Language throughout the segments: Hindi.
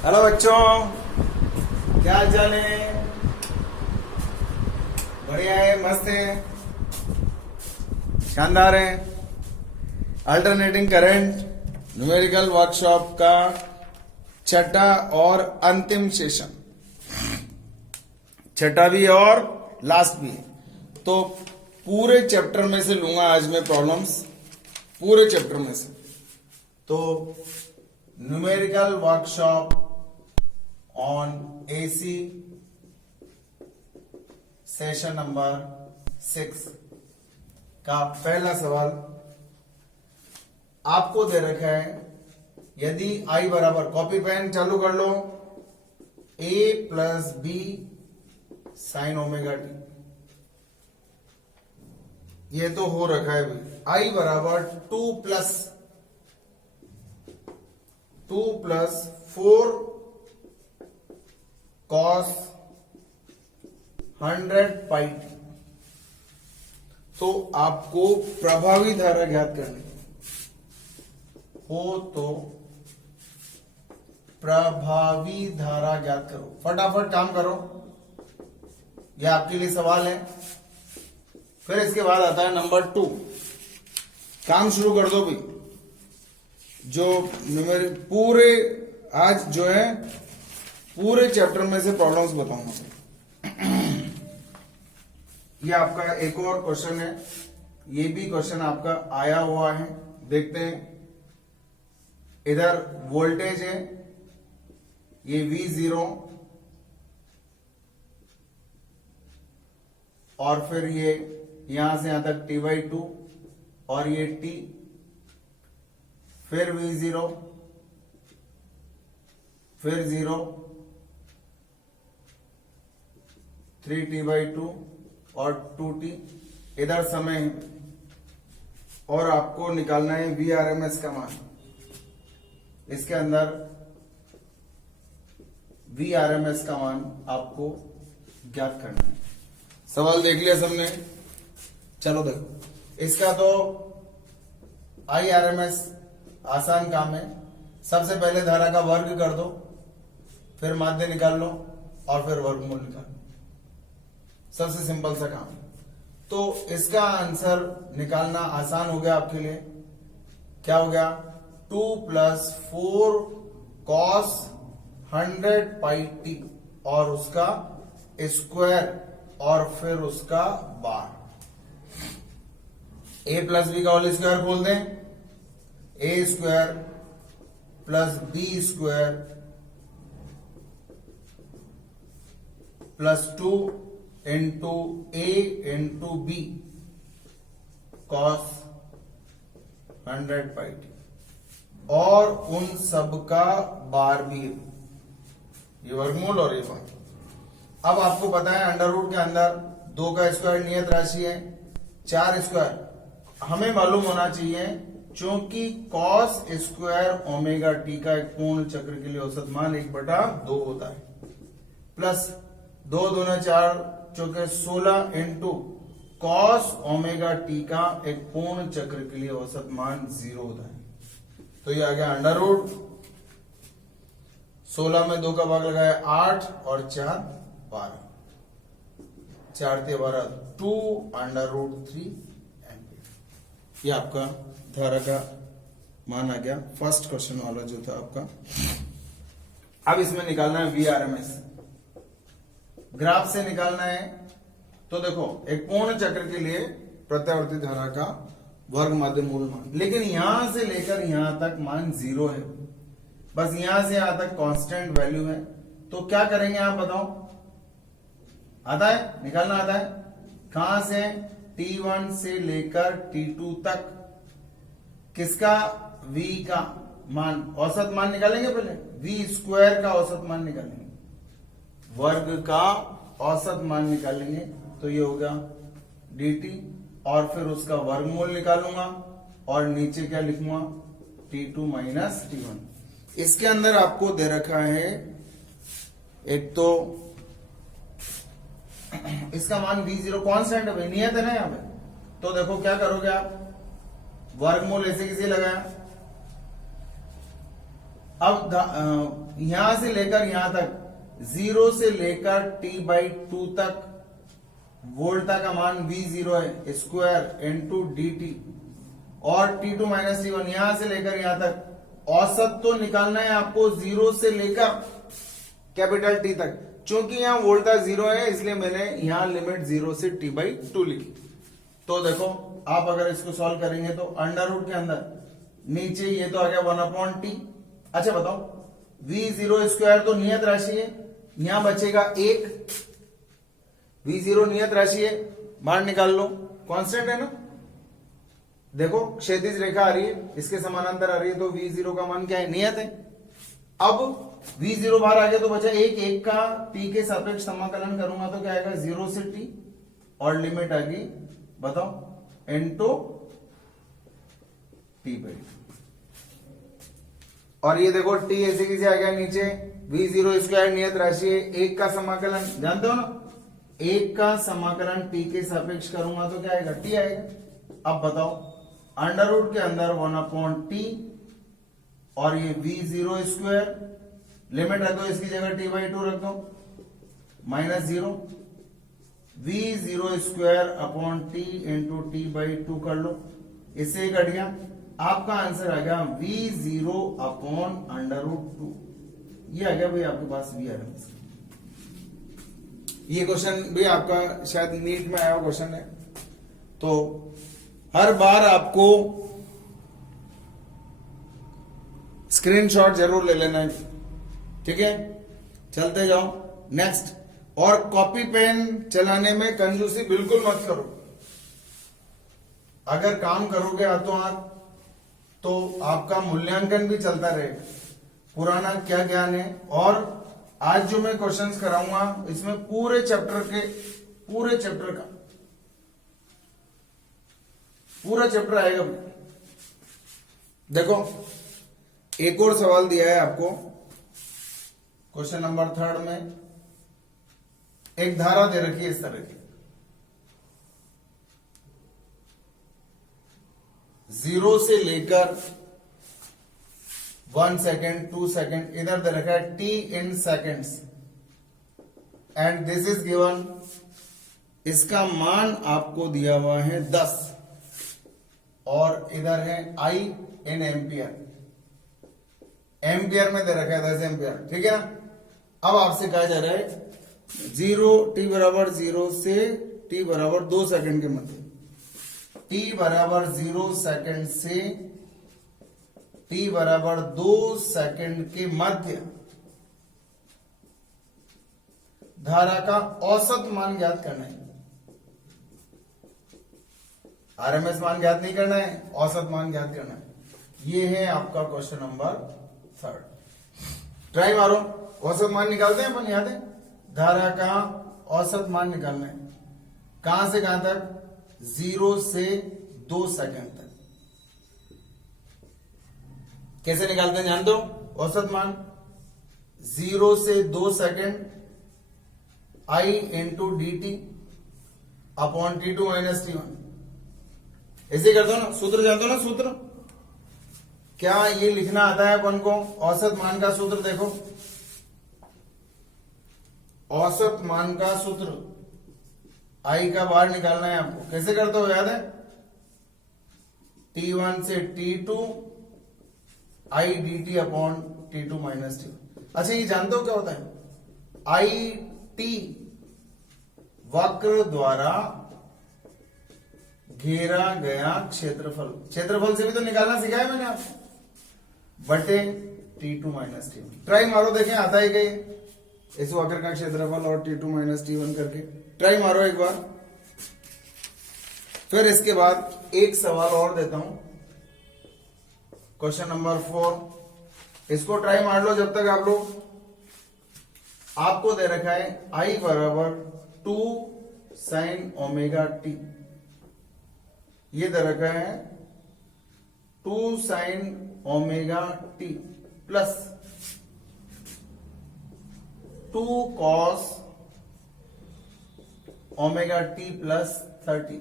हेलो बच्चों, क्या हाल चाल है? बढ़िया है, मस्त है, शानदार है। अल्टरनेटिंग करंट न्यूमेरिकल वर्कशॉप का छठा और अंतिम सेशन, छठा भी और लास्ट भी है। तो पूरे चैप्टर में से लूंगा आज मैं प्रॉब्लम्स, पूरे चैप्टर में से। तो numerical workshop on AC session number 6 का पहला सवाल आपको दे रखा है। यदि आई बराबर, कॉपी पेन चालू कर लो, a plus b sine omega t, ये तो हो रखा है भी। आई बराबर 2 प्लस 4 कॉस 100 पाई टी। तो आपको प्रभावी धारा ज्ञात करनी हो तो प्रभावी धारा ज्ञात करो। फटाफट काम करो, यह आपके लिए सवाल है। फिर इसके बाद आता है नंबर 2। काम शुरू कर दो भी। जो पूरे आज जो है पूरे चैप्टर में से प्रॉब्लम्स बताऊंगा। ये आपका एक और क्वेश्चन है, ये भी क्वेश्चन आपका आया हुआ है। देखते हैं, इधर वोल्टेज है, ये V0 और फिर ये यहां से यहां तक T/2 और ये T, फिर V0, फिर 0, 3T/2 और 2T। इधर समय है और आपको निकालना है VRMS का मान। इसके अंदर VRMS का मान आपको ज्ञात करना है। सवाल देख लिया सबने? चलो देखो, इसका तो IRMS आसान काम है। सबसे पहले धारा का वर्ग कर दो, फिर माध्य निकाल लो और फिर वर्गमूल निकाल लो। सबसे सिंपल सा काम। तो इसका आंसर निकालना आसान हो गया आपके लिए। क्या हो गया? 2 प्लस 4 कॉस 100 पाई टी और उसका स्क्वायर और फिर उसका बार। a प्लस बी का होल स्क्वायर बोल दें, a square plus b square plus 2 into a into b cos 100 pi t और उन सब का बार भी है, ये वर्गमूल और ये बार। अब आपको पता है अंडर रूट के अंदर 2 का स्क्वायर नियत राशि है, 4 स्क्वायर हमें मालूम होना चाहिए, क्योंकि कॉस स्क्वायर ओमेगा टी का एक पूर्ण चक्र के लिए औसत मान 1/2 होता है, प्लस 2 दूना 4 चौके 16 इंटू कॉस ओमेगा टी का एक पूर्ण चक्र के लिए औसत मान 0 होता है। तो ये आ गया अंडर रूट 16 में 2 का भाग लगाया 8 और 4 12, 4 × 12 2 √3 एम्पियर। ये आपका धारा का मान आ गया, फर्स्ट क्वेश्चन वाला जो था आपका। अब इसमें निकालना है VRMS, ग्राफ से निकालना है। तो देखो, एक पूर्ण चक्र के लिए प्रत्यावर्ती धारा का वर्ग माध्य मूल मान, लेकिन यहां से लेकर यहां तक मान 0 है, बस यहां से यहां तक कांस्टेंट वैल्यू है। तो क्या करेंगे आप बताओ? आता है? निकालना आता है? कहां से? T1 से लेकर T2 तक किसका? V का मान, औसत मान निकालेंगे। पहले V स्क्वायर का औसत मान निकालेंगे, वर्ग का औसत मान निकालेंगे। तो ये हो गया dt और फिर उसका वर्गमूल निकालूंगा और नीचे क्या लिखूंगा? T2 minus T1। इसके अंदर आपको दे रखा है एक तो इसका मान V0 कांस्टेंट है, नियत है ना यहां पे। तो देखो क्या करोगे आप? वर्गमूल ऐसे किसे लगाया? अब यहां से लेकर यहां तक 0 से लेकर t/2 तक वोल्टा का मान v0 है स्क्वायर इंटू dt और t2 माइनस t1 यहां से लेकर यहां तक औसत तो निकालना है आपको 0 से लेकर कैपिटल T तक। चूंकि यहां वोल्टा 0 है इसलिए मैंने यहां लिमिट 0 से t/2 लिखी। तो देखो आप अगर इसको सॉल्व करेंगे तो अंडर रूट के अंदर नीचे ये तो आ गया 1/t। अच्छा बताओ v0 स्क्वायर तो नियत राशि है, यहां बचेगा 1। v0 नियत राशि है, बाहर निकाल लो, कांस्टेंट है ना। देखो क्षैतिज रेखा आ रही है, इसके समानांतर आ रही है, तो v0 का मान क्या है, नियत है। अब v0 बाहर आ गया तो बचा 1 का t के सापेक्ष समाकलन करूंगा तो क्या आएगा 0 से t और लिमिट आ गई बताओ इनटू t/2। और ये देखो t ऐसे कैसे आ गया नीचे, v0 स्क्वायर नियत राशि है, 1 का समाकलन जानते हो ना, 1 का समाकलन t के सापेक्ष करूंगा तो क्या आएगा t आएगा। अब बताओ अंडर रूट के अंदर 1/t और ये v0 स्क्वायर लिमिट रख दो, इसकी जगह t/2 रख दो -0 v0 square upon t into t/2 कर लो, इससे कट गया। आपका आंसर आ गया v0 अपॉन √2। ये आ गया भाई आपके पास VRMS। ये क्वेश्चन भी आपका शायद नीट में आया हुआ क्वेश्चन है, तो हर बार आपको स्क्रीनशॉट जरूर ले लेना है, ठीक है। चलते जाओ नेक्स्ट। और कॉपी पेन चलाने में कंजूसी बिल्कुल मत करो। अगर काम करोगे हाथों हाथ तो आपका मूल्यांकन भी चलता रहेगा, पुराना क्या ज्ञान है। और आज जो मैं क्वेश्चंस कराऊंगा इसमें पूरे चैप्टर का पूरा चैप्टर आएगा। देखो एक और सवाल दिया है आपको क्वेश्चन नंबर 3 में, एक धारा दे रखी है इस तरह की, 0 से लेकर 1 सेकेंड 2 सेकेंड, इधर दे रखा है t in seconds and this is given. इसका मान आपको दिया हुआ है 10 और इधर है I in एम्पियर, एम्पियर में दे रखा है 10 एम्पियर, ठीक है ना। अब आपसे कहा जा रहा है t बराबर 0 से t बराबर 2 सेकंड के मध्य, t बराबर 0 सेकंड से t बराबर 2 सेकंड के मध्य धारा का औसत मान ज्ञात करना है। आरएमएस मान ज्ञात नहीं करना है, औसत मान ज्ञात करना है। ये है आपका क्वेश्चन नंबर 3। ट्राई मारो, औसत मान निकालते हैं अपन, याद है धारा का औसत मान निकालना है। कहां से कहां तक, 0 से 2 सेकंड तक। कैसे निकालते हैं जानते हो, औसत मान 0 से 2 second I into dt upon t2 minus t1, ऐसे करते हो ना, सूत्र जानते हो ना, सूत्र क्या ये लिखना आता है अपन को। औसत मान का सूत्र देखो, औसत मान का सूत्र I का बाहर निकालना है आपको। कैसे करते हो याद है, t1 से t2 I dt upon t2 minus t1। अच्छा ये जानते हो क्या होता है, IT वक्र द्वारा घेरा गया क्षेत्रफल, क्षेत्रफल से भी तो निकालना सिखाया मैंने आपको, बटे t2 माइनस t1। ट्राई मारो देखें आता है क्या इस वक्र का क्षेत्रफल और t2 माइनस t1 करके, ट्राई मारो एक बार। फिर इसके बाद एक सवाल और देता हूं, क्वेश्चन नंबर 4, इसको ट्राई मार लो जब तक आप लोग। आपको दे रखा है I बराबर 2 sin ओमेगा t, ये दे रखा है 2 sin omega t plus 2 cos omega t plus 30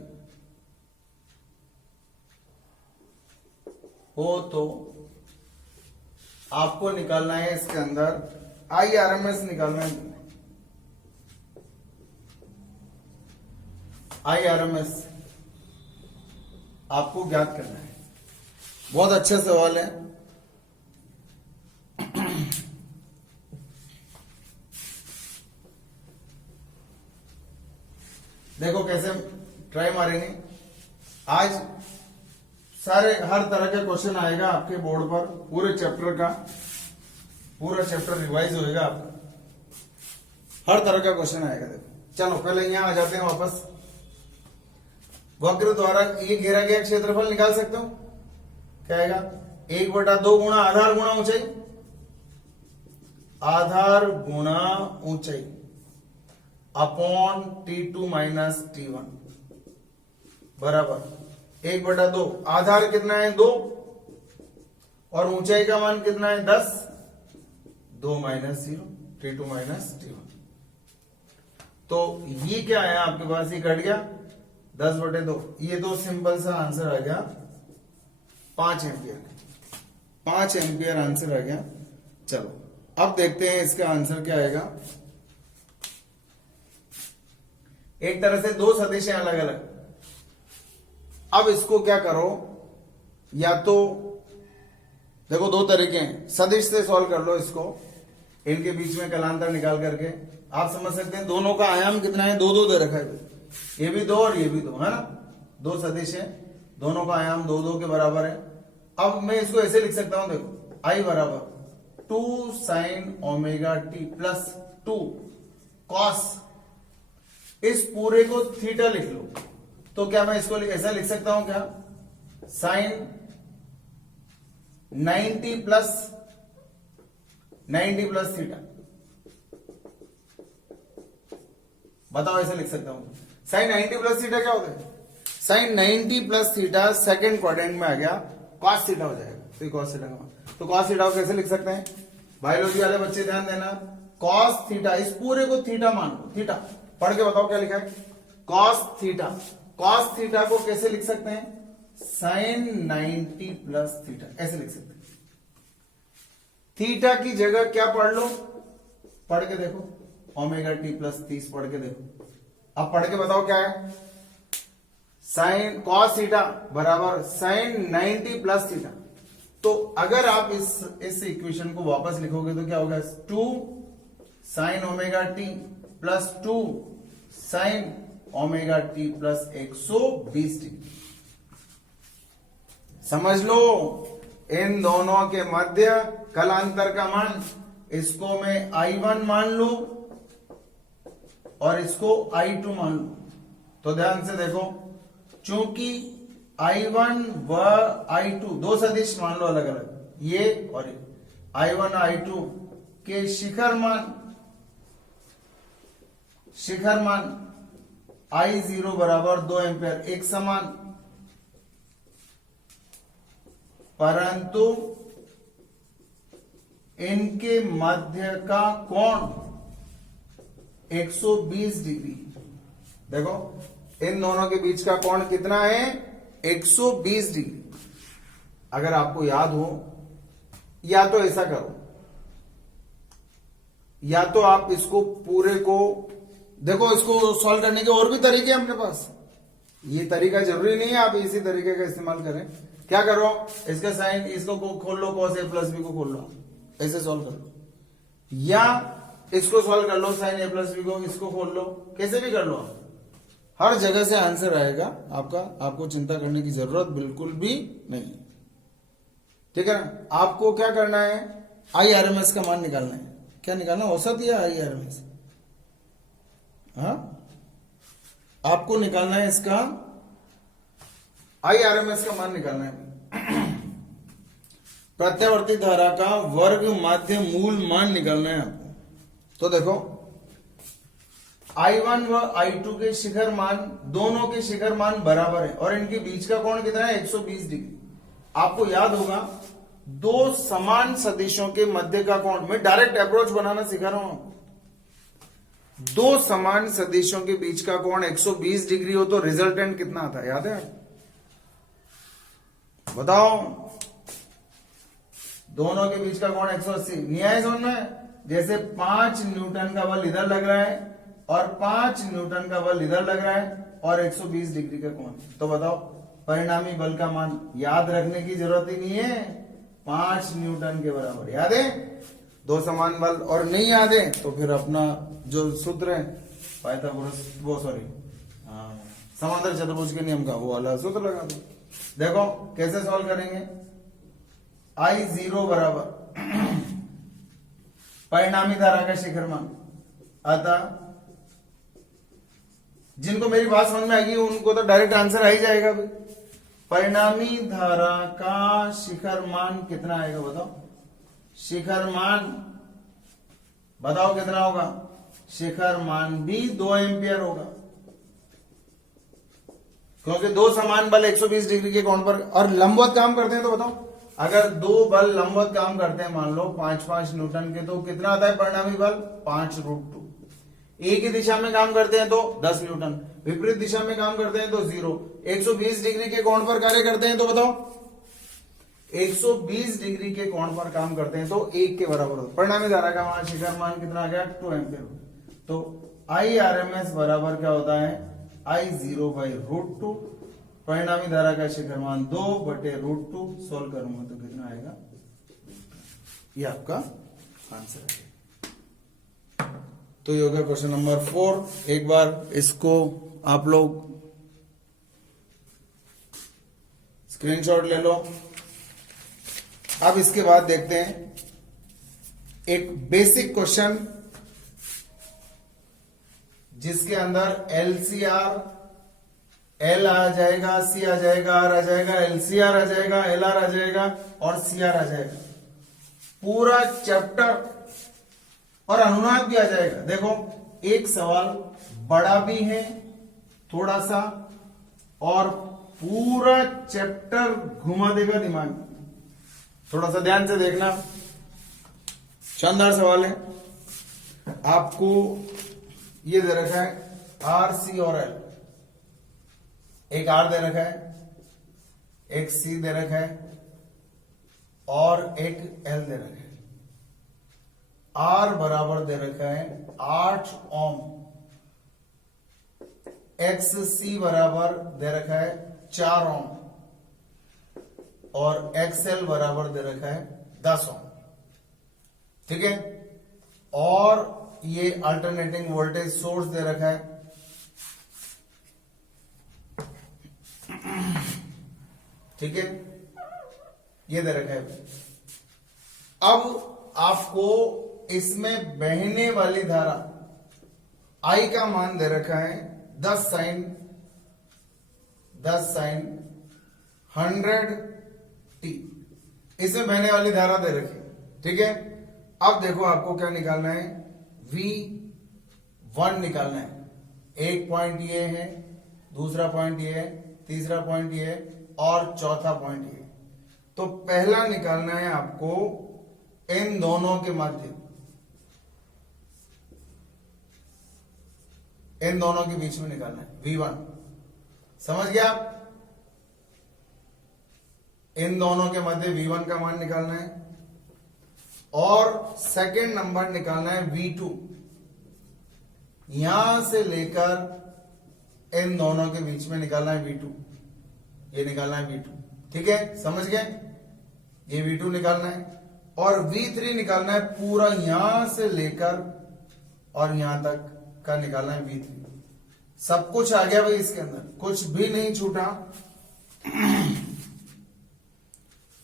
हो तो आपको निकालना है इसके अंदर IRMS निकालना है। IRMS आपको ज्ञात करना है। बहुत अच्छा सवाल है। देखो कैसे ट्राई मारेंगे। आज सारे हर तरह का क्वेश्चन आएगा आपके बोर्ड पर, पूरे चैप्टर का पूरा चैप्टर रिवाइज होएगा आपका, हर तरह का क्वेश्चन आएगा। देखो चलो पहले यहां आ जाते हैं वापस। वक्र द्वारा ये घेरा गया क्षेत्रफल निकाल सकते हो। क्या आएगा? 1/2 गुणा आधार गुणा ऊंचाई, आधार गुणा ऊंचाई अपॉन T2 माइनस T1 बराबर 1/2। आधार कितना है? 2 और ऊंचाई का मान कितना है? 10। 2 माइनस 0 T2 माइनस T1। तो ये क्या आया आपके पास? ये कट गया 10/2। ये तो सिंपल सा आंसर आ गया 5 एम्पियर। 5 एम्पियर आंसर आ गया। चलो अब देखते हैं इसका आंसर क्या आएगा। एक तरह से दो सदिश हैं अलग अलग। अब इसको क्या करो, या तो देखो दो तरीके हैं, सदिश से सॉल्व कर लो इसको, इनके बीच में कलांतर निकाल करके आप समझ सकते हैं। दोनों का आयाम कितना है? 2 2 दे रखा है, ये भी 2 और ये भी 2 है ना। दो सदिश है, दोनों का आयाम 2 2 के बराबर है। अब मैं इसको ऐसे लिख सकता हूं, देखो I बराबर 2 sin omega t plus 2 cos, इस पूरे को थीटा लिख लो। तो क्या मैं इसको ऐसा लिख सकता हूं क्या? sin 90 plus theta. बताओ ऐसे लिख सकता हूं? sin 90 प्लस थीटा क्या होता है? sin 90 plus theta second quadrant में आ गया, cos थीटा हो जाएगा। तो cos थीटा का, तो cos थीटा को कैसे लिख सकते हैं? बायोलॉजी वाले बच्चे ध्यान देना, cos थीटा, इस पूरे को थीटा मान लो। थीटा पढ़ के बताओ क्या लिखा है? cos theta. cos थीटा को कैसे लिख सकते हैं? sin 90 प्लस थीटा, ऐसे लिख सकते हैं। थीटा की जगह क्या पढ़ लो? पढ़ के देखो, ओमेगा टी प्लस 30 पढ़ के देखो। अब पढ़ के बताओ क्या है? साइन cos थीटा बराबर sin 90 प्लस थीटा। तो अगर आप इस इक्वेशन को वापस लिखोगे तो क्या होगा? 2 sin omega T plus 2 sin omega T plus 120 degree. समझ लो, इन दोनों के मध्य कलांतर का मान, इसको मैं I1 मान लू और इसको I2 मान लू। तो ध्यान से देखो, चूंकि I1 व I2 दो सदिश मान लो अलग अलग, ये और ये, I1 I2 के शिखर मान I0 बराबर 2 एम्पियर एक समान, परंतु इनके मध्य का कोण 120 डिग्री। देखो इन दोनों के बीच का कोण कितना है? 120 डिग्री। अगर आपको याद हो, या तो ऐसा करो, या तो आप इसको पूरे को देखो, इसको सॉल्व करने के और भी तरीके हैं अपने पास। ये तरीका जरूरी नहीं है आप इसी तरीके का इस्तेमाल करें। क्या करो, इसका साइन, इसको खोल लो, cos a प्लस बी को खोल लो, ऐसे सॉल्व कर लो, या इसको सॉल्व कर लो, साइन a प्लस बी को, इसको खोल लो, कैसे भी कर लो। हर जगह से आंसर आएगा आपका, आपको चिंता करने की जरूरत बिल्कुल भी नहीं। ठीक है ना? आपको क्या करना है? IRMS का मान निकालना है। क्या निकालना? औसत या IRMS? हाँ, आपको निकालना है इसका IRMS का मान निकालना है। प्रत्यावर्ती धारा का वर्ग माध्य मूल मान निकालना है आपको। तो देखो I1 व I2 के शिखर मान, दोनों के शिखर मान बराबर है और इनके बीच का कोण कितना है? 120 डिग्री। आपको याद होगा, दो समान सदिशों के मध्य का कोण, मैं डायरेक्ट अप्रोच बनाना सिखा रहा हूं। दो समान सदिशों के बीच का कोण 120 डिग्री हो तो रिजल्टेंट कितना आता है? याद है? बताओ। दोनों के बीच का कोण 180। न्याय समझ में, जैसे 5 न्यूटन का बल इधर लग रहा है और 5 न्यूटन का बल इधर लग रहा है और 120 डिग्री का कोण, तो बताओ परिणामी बल का मान याद रखने की जरूरत ही नहीं है, 5 न्यूटन के बराबर। याद है? दो समान बल। और नहीं याद है तो फिर अपना जो सूत्र है पाइथागोरस, वो सॉरी समांतर चतुर्भुज के नियम का वो वाला सूत्र लगा दो। देखो कैसे सॉल्व करेंगे। I0 बराबर परिणामी धारा का शिखर मान, अतः जिनको मेरी बात समझ में आएगी उनको तो डायरेक्ट आंसर आ ही जाएगा भाई। परिणामी धारा का शिखर मान कितना आएगा बताओ? शिखर मान बताओ कितना होगा? शिखर मान भी 2 एम्पियर होगा, क्योंकि दो समान बल 120 डिग्री के कोण पर और लंबवत काम करते हैं। तो बताओ अगर दो बल लंबवत काम करते हैं, मान लो 5-5 न्यूटन के, तो कितना आता है परिणामी बल? 5√2। एक ही दिशा में काम करते हैं तो 10 न्यूटन, विपरीत दिशा में काम करते हैं तो 0। 120 डिग्री के कोण पर कार्य करते हैं तो बताओ 120 डिग्री के कोण पर काम करते हैं तो 1 के बराबर होता है। परिणामी धारा का मान शिखर मान कितना आ गया? 2 एम्पियर। तो IRMS बराबर क्या होता है? I0/√2। परिणामी धारा का शिखर मान 2/√2। सोल्व करूंगा तो कितना आएगा? ये आपका आंसर है। तो ये होगा क्वेश्चन नंबर 4। एक बार इसको आप लोग स्क्रीनशॉट ले लो। अब इसके बाद देखते हैं एक बेसिक क्वेश्चन जिसके अंदर LCR, L आ जाएगा, C आ जाएगा, R आ जाएगा, LCR आ जाएगा, LR आ जाएगा और CR आ जाएगा। पूरा चैप्टर और अनुनाद भी आ जाएगा। देखो एक सवाल बड़ा भी है थोड़ा सा और पूरा चैप्टर घुमा देगा दिमाग। थोड़ा सा ध्यान से देखना, शानदार सवाल है। आपको ये दे रखा है R, C और L। एक R दे रखा है, एक C दे रखा है और एक L दे रखा है। R बराबर दे रखा है 8 ओम, XC बराबर दे रखा है 4 ओम और XL बराबर दे रखा है 10 ओम। ठीक है? और ये अल्टरनेटिंग वोल्टेज सोर्स दे रखा है। ठीक है? ये दे रखा है। अब आपको इसमें बहने वाली धारा I का मान दे रखा है 10 sin 100t। इसमें बहने वाली धारा दे रखी है। ठीक है? अब देखो आपको क्या निकालना है? V1 निकालना है। एक पॉइंट ये है, दूसरा पॉइंट ये है, तीसरा पॉइंट ये है और चौथा पॉइंट ये। तो पहला निकालना है आपको इन दोनों के मध्य, इन दोनों के बीच में निकालना है V1। समझ गया? इन दोनों के मध्य V1 का मान निकालना है और सेकंड नंबर निकालना है V2। यहां से लेकर इन दोनों के बीच में निकालना है V2। ये निकालना है V2। ठीक है? समझ गए? ये V2 निकालना है और V3 निकालना है। पूरा यहां से लेकर और यहां तक का निकालना है V3। सब कुछ आ गया भाई इसके अंदर, कुछ भी नहीं छूटा।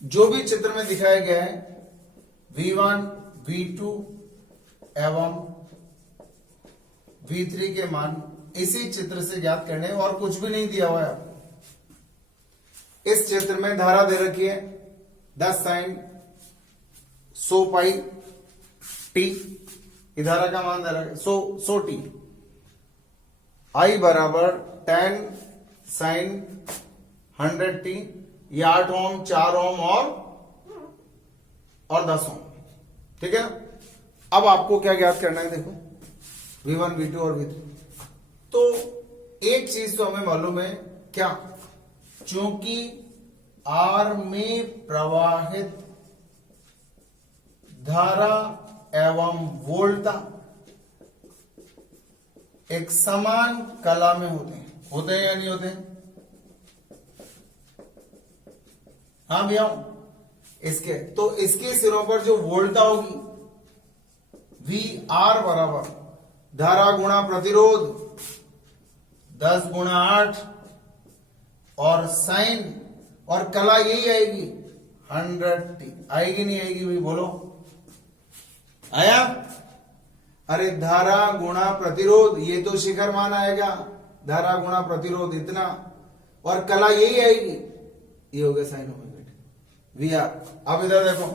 जो भी चित्र में दिखाया गया है V1, V2 एवं V3 के मान इसी चित्र से ज्ञात करने और कुछ भी नहीं दिया हुआ है आपको। इस चित्र में धारा दे रखी है 10 sin 100 पाई t। धारा का मान दे रखा है 100 t। I बराबर 10 sin 100t। ये 8 ओम, 4 ओम और 10 ओम। ठीक है? अब आपको क्या ज्ञात करना है? देखो V1, V2 और V3। तो एक चीज तो हमें मालूम है, क्या? चूंकि R में प्रवाहित धारा एवं वोल्टा एक समान कला में होते हैं या नहीं होते? हाँ भैया, इसके सिरों पर जो वोल्टा होगी वी आर बराबर धारा गुणा प्रतिरोध 10 गुणा 8 और साइन और कला यही आएगी 100t। आएगी नहीं आएगी भाई, बोलो आया? अरे धारा गुणा प्रतिरोध, ये तो शिखर मान आएगा, धारा गुणा प्रतिरोध इतना, और कला यही आएगी, ये हो गया sine omega t v r. अब इधर देखो,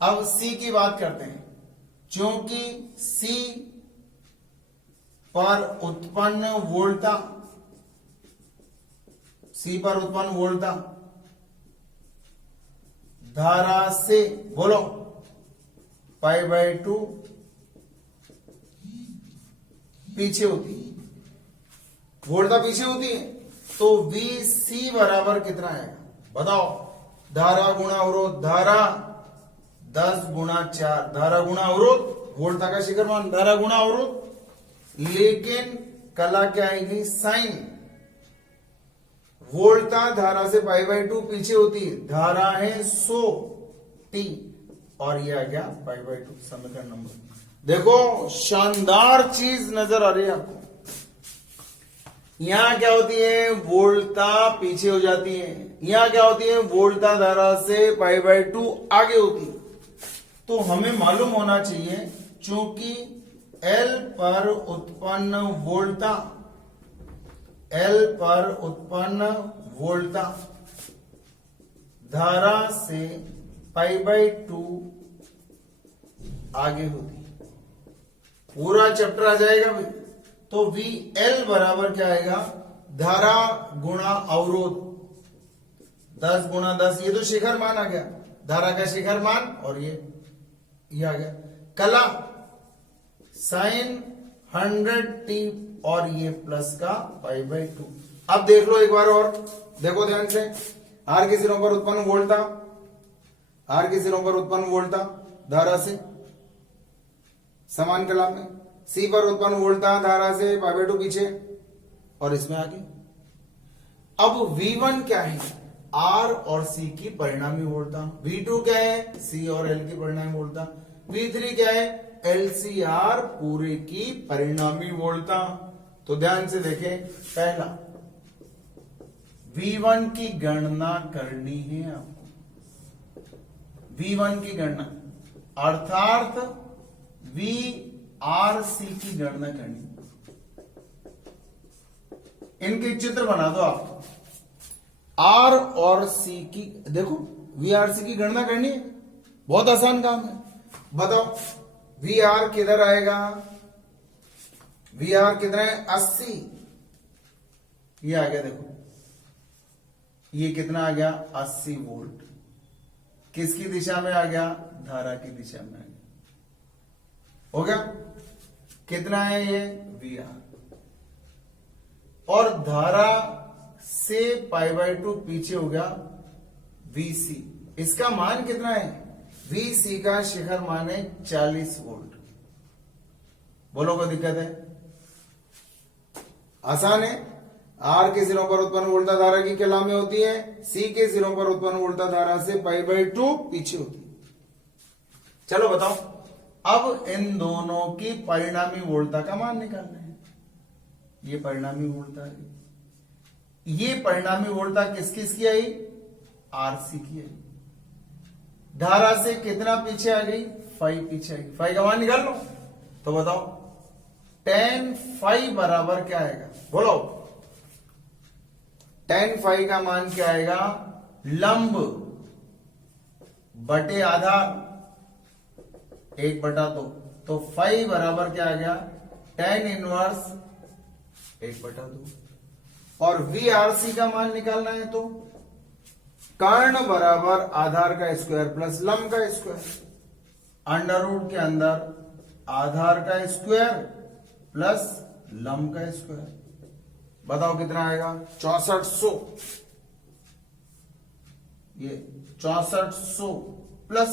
अब सी की बात करते हैं, क्योंकि सी पर उत्पन्न वोल्टा, सी पर उत्पन्न वोल्टा धारा से बोलो π/2 पीछे होती है, वोल्टा पीछे होती है, तो वीसी बराबर कितना आएगा बताओ? धारा गुणा अवरोध, धारा 10 गुणा 4, धारा गुणा अवरोध, वोल्टा का शिखर मान, धारा गुणा अवरोध, लेकिन कला क्या आएगी? साइन। वोल्टा धारा से π/2 पीछे होती है, धारा है 100t और ये आ गया π/2 समीकरण नंबर। देखो शानदार चीज नजर आ रही है आपको। यहां क्या होती है? वोल्टा पीछे हो जाती है, यहां क्या होती है? वोल्टा धारा से π/2 आगे होती है। तो हमें मालूम होना चाहिए, चूंकि L पर उत्पन्न वोल्टा, L पर उत्पन्न वोल्टा धारा से π/2 आगे होती है। पूरा चैप्टर आ जाएगा भाई। तो VL बराबर क्या आएगा? धारा गुणा अवरोध 10 गुणा 10, ये तो शिखर मान आ गया, धारा का शिखर मान, और ये आ गया कला साइन 100t और ये प्लस का π/2। अब देख लो एक बार और, देखो ध्यान से, आर के सिरों पर उत्पन्न वोल्टा, आर के सिरों पर उत्पन्न वोल्टा धारा से समान कला में, सी पर उत्पन्न वोल्टा धारा से π/2 पीछे और इसमें आगे। अब V1 क्या है? R और C की परिणामी वोल्टा। V2 क्या है? C और L की परिणामी वोल्टा। V3 क्या है? LCR पूरे की परिणामी वोल्टा। तो ध्यान से देखें, पहला V1 की गणना करनी है आपको, V1 की गणना, अर्थात VRC की गणना करनी। इनके चित्र बना दो आप, R और C की, देखो VRC की गणना करनी है, बहुत आसान काम है। बताओ VR किधर आएगा? VR कितना है? 80। ये आ गया, देखो ये कितना आ गया? 80 वोल्ट। किसकी दिशा में आ गया? धारा की दिशा में आ गया। हो गया? कितना है ये? VR। और धारा से π/2 पीछे हो गया VC। इसका मान कितना है? VC का शिखर मान है 40 वोल्ट। बोलो कोई दिक्कत है? आसान है। R के सिरों पर उत्पन्न वोल्टा धारा की कला में होती है, C के सिरों पर उत्पन्न वोल्टा धारा से π/2 पीछे होती है। चलो बताओ, अब इन दोनों की परिणामी वोल्टा का मान निकालना है। ये परिणामी वोल्टा है, ये परिणामी वोल्टा किस किस की आई? RC की आई। धारा से कितना पीछे आ गई? 5 पीछे आ गई। 5 का मान निकाल लो। तो बताओ tan phi बराबर क्या आएगा? बोलो tan phi का मान क्या आएगा? लंब बटे आधार 1/2। तो phi बराबर क्या आ गया? tan inverse 1/2। और VRC का मान निकालना है तो कर्ण बराबर आधार का स्क्वायर प्लस लंब का स्क्वायर, अंडर रूट के अंदर आधार का स्क्वायर प्लस लंब का स्क्वायर। बताओ कितना आएगा? 6400। ये 6400 प्लस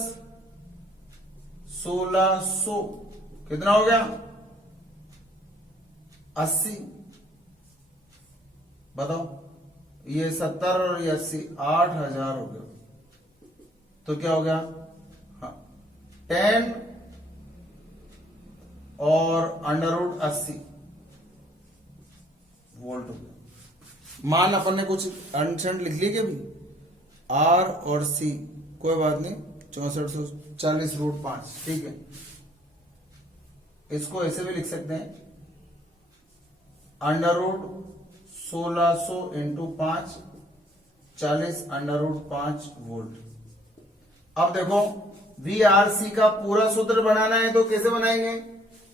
1600 कितना हो गया 80। बताओ ये 70 और ये 80 8000 हो गया। तो क्या हो गया, हाँ 10 और √80 वोल्ट हो गया। मान अपन ने कुछ अनसेंट लिख ली क्या भी, R और C कोई बात नहीं, 6440√5 ठीक है। इसको ऐसे भी लिख सकते हैं √1600 इंटू 5 40 √5 वोल्ट। अब देखो VRC का पूरा सूत्र बनाना है तो कैसे बनाएंगे,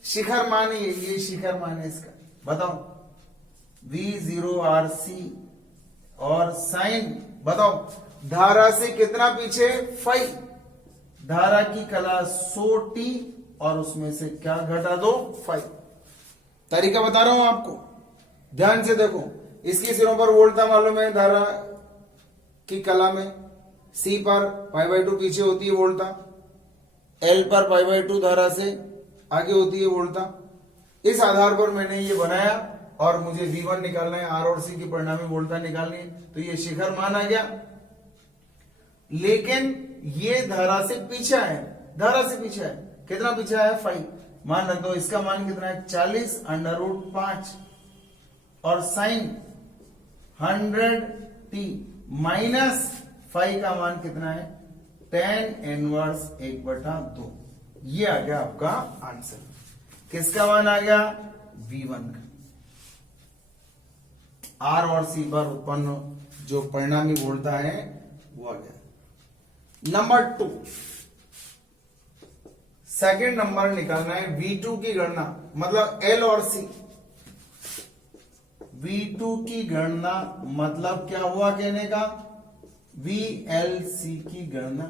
शिखर मान है ये शिखर मान है इसका। बताओ V0RC और साइन, बताओ धारा से कितना पीछे 5, धारा की कला 100t और उसमें से क्या घटा दो 5। तरीका बता रहा हूं आपको, ध्यान से देखो। इसके सिरों पर वोल्ट था मालूम है, धारा की कला में C पर π/2 पीछे होती है वोल्ट था, L पर π/2 धारा से आगे होती है वोल्ट था। इस आधार पर मैंने ये बनाया और मुझे V1 निकालना है, R और C की परिणामी वोल्टता निकालनी है। तो ये शिखर मान आ गया, लेकिन ये धारा से पीछे है, धारा से पीछे है, कितना पीछे है 5। मान रख दो इसका मान कितना है 40 √5 और साइन 100t माइनस 5 का मान कितना है 10 इनवर्स 1/2। ये आ गया आपका आंसर। किसका मान आ गया, V1 का। R और C पर उत्पन्न जो परिणामी वोल्टता है वो आ गया। नंबर 2, सेकंड नंबर निकालना है V2 की गणना, मतलब L और C। V2 की गणना मतलब क्या हुआ कहने का, VLC की गणना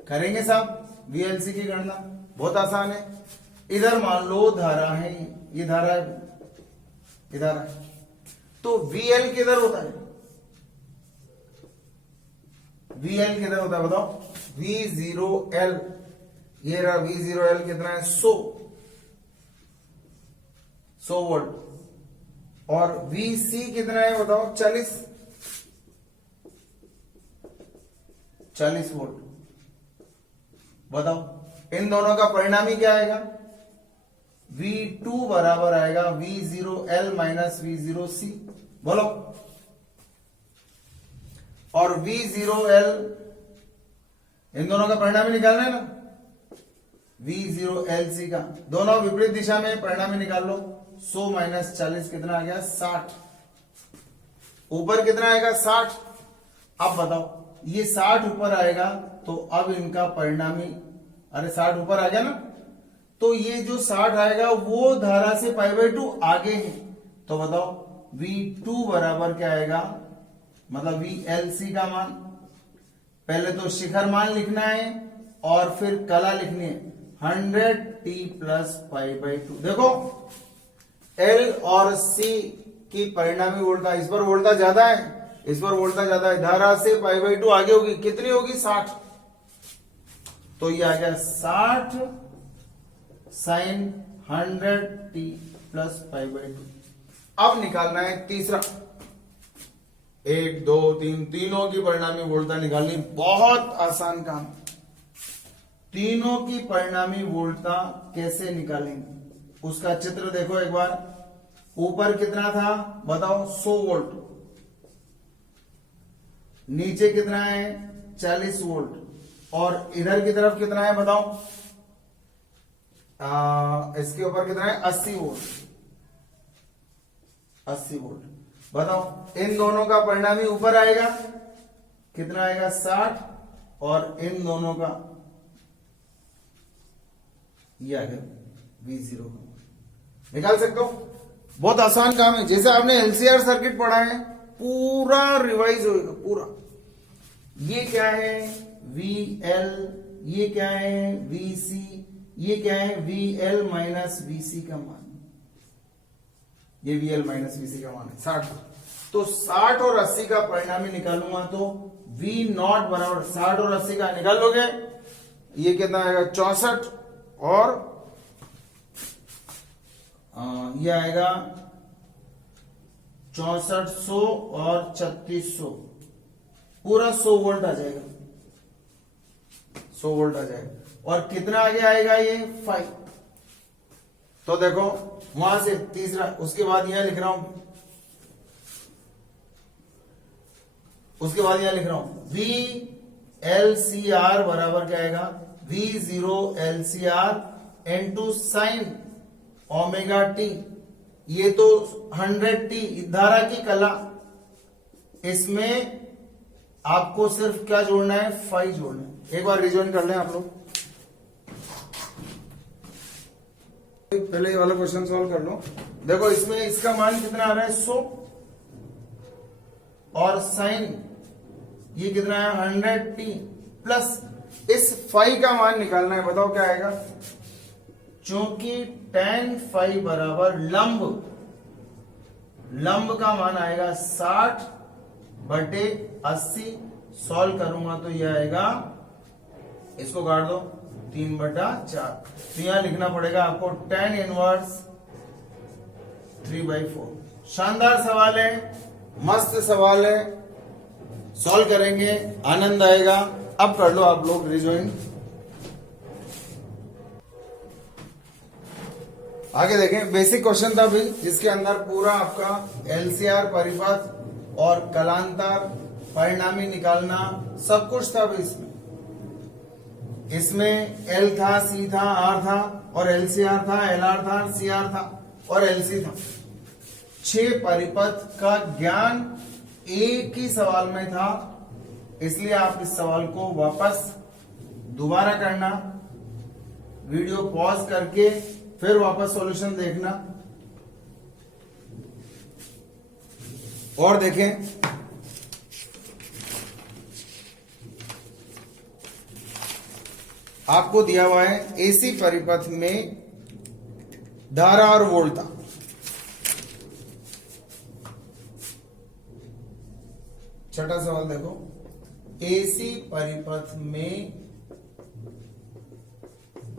करेंगे साहब। VLC की गणना बहुत आसान है। इधर मान लो धारा है, ये धारा है, इधर है, तो VL किधर होता है, VL किधर होता है बताओ, V0L, ये रहा V0L कितना है 100 वोल्ट, और VC कितना है बताओ 40 वोल्ट। बताओ इन दोनों का परिणामी क्या आएगा, V2 बराबर आएगा V0L माइनस V0C। बोलो, और V0L इन दोनों का परिणामी निकालना है ना, V0LC का, दोनों विपरीत दिशा में परिणामी निकाल लो। 100 माइनस 40 कितना आ गया 60, ऊपर कितना आएगा 60। अब बताओ ये 60 ऊपर आएगा तो अब इनका परिणामी, अरे 60 ऊपर आ गया ना, तो ये जो 60 आएगा वो धारा से π/2 आगे है। तो बताओ V2 बराबर क्या आएगा, मतलब VLC का मान। पहले तो शिखर मान लिखना है और फिर कला लिखनी है 100t प्लस π/2। देखो L और C की परिणामी वोल्टता, इस पर वोल्टता ज्यादा है, इस पर वोल्टता ज्यादा है, धारा से π/2 आगे होगी, कितनी होगी 60। तो ये आ गया 60 साइन 100t प्लस π/2। अब निकालना है तीसरा, 1 2 3 तीनों की परिणामी वोल्टता निकालनी, बहुत आसान काम। तीनों की परिणामी वोल्टता कैसे निकालेंगे, उसका चित्र देखो एक बार। ऊपर कितना था बताओ 100 वोल्ट, नीचे कितना है 40 वोल्ट, और इधर की तरफ कितना है बताओ, इसके ऊपर कितना है 80 वोल्ट, 80 वोल्ट। बताओ इन दोनों का परिणामी ऊपर आएगा, कितना आएगा 60, और इन दोनों का ये आ गया V0 का। निकाल सकते हो, बहुत आसान काम है। जैसे आपने LCR सर्किट पढ़ा है पूरा रिवाइज होगा पूरा। ये क्या है VL, ये क्या है VC, ये क्या है VL माइनस VC का मान, ये VL माइनस VC का मान है 60। तो 60 और 80 का परिणामी निकालूंगा तो V0 बराबर 60 और 80 का निकाल लोगे, ये कितना आएगा 64 और ये आएगा 6400 और 3600, पूरा 100 वोल्ट आ जाएगा, 100 वोल्ट आ जाएगा। और कितना आगे आएगा ये 5। तो देखो वहां से तीसरा, उसके बाद यहां लिख रहा हूं, उसके बाद यहां लिख रहा हूं V LCR बराबर क्या आएगा, V0 LCR into sine omega t. ये तो 100t धारा की कला, इसमें आपको सिर्फ क्या जोड़ना है, 5 जोड़ना है। एक बार रिजॉइन कर लें आप लोग, पहले ये वाला क्वेश्चन सॉल्व कर लो। देखो इसमें इसका मान कितना आ रहा है 100 और साइन ये कितना है 100t प्लस इस फाई का मान निकालना है। बताओ क्या आएगा, चूंकि tan फाई बराबर लंब, लंब का मान आएगा 60/80। सॉल्व करूंगा तो यह आएगा, इसको काट दो 3/4। तो यहां लिखना पड़ेगा आपको tan इनवर्स 3/4। शानदार सवाल है, मस्त सवाल है, सॉल्व करेंगे, आनंद आएगा। अब कर लो आप लोग रिजॉइन। आगे देखें, बेसिक क्वेश्चन था भी, जिसके अंदर पूरा आपका एलसीआर, परिपथ और कलांतर, परिणामी निकालना सब कुछ था भी इसमें। इसमें एल था, सी था, आर था और एलसीआर था, एलआर था, सीआर था और एलसी था। 6 परिपथ का ज्ञान एक ही सवाल में था, इसलिए आप इस सवाल को वापस दोबारा करना, वीडियो पॉज करके फिर वापस सॉल्यूशन देखना और देखें। आपको दिया हुआ है एसी परिपथ में धारा और वोल्टा। छठा सवाल देखो, एसी परिपथ में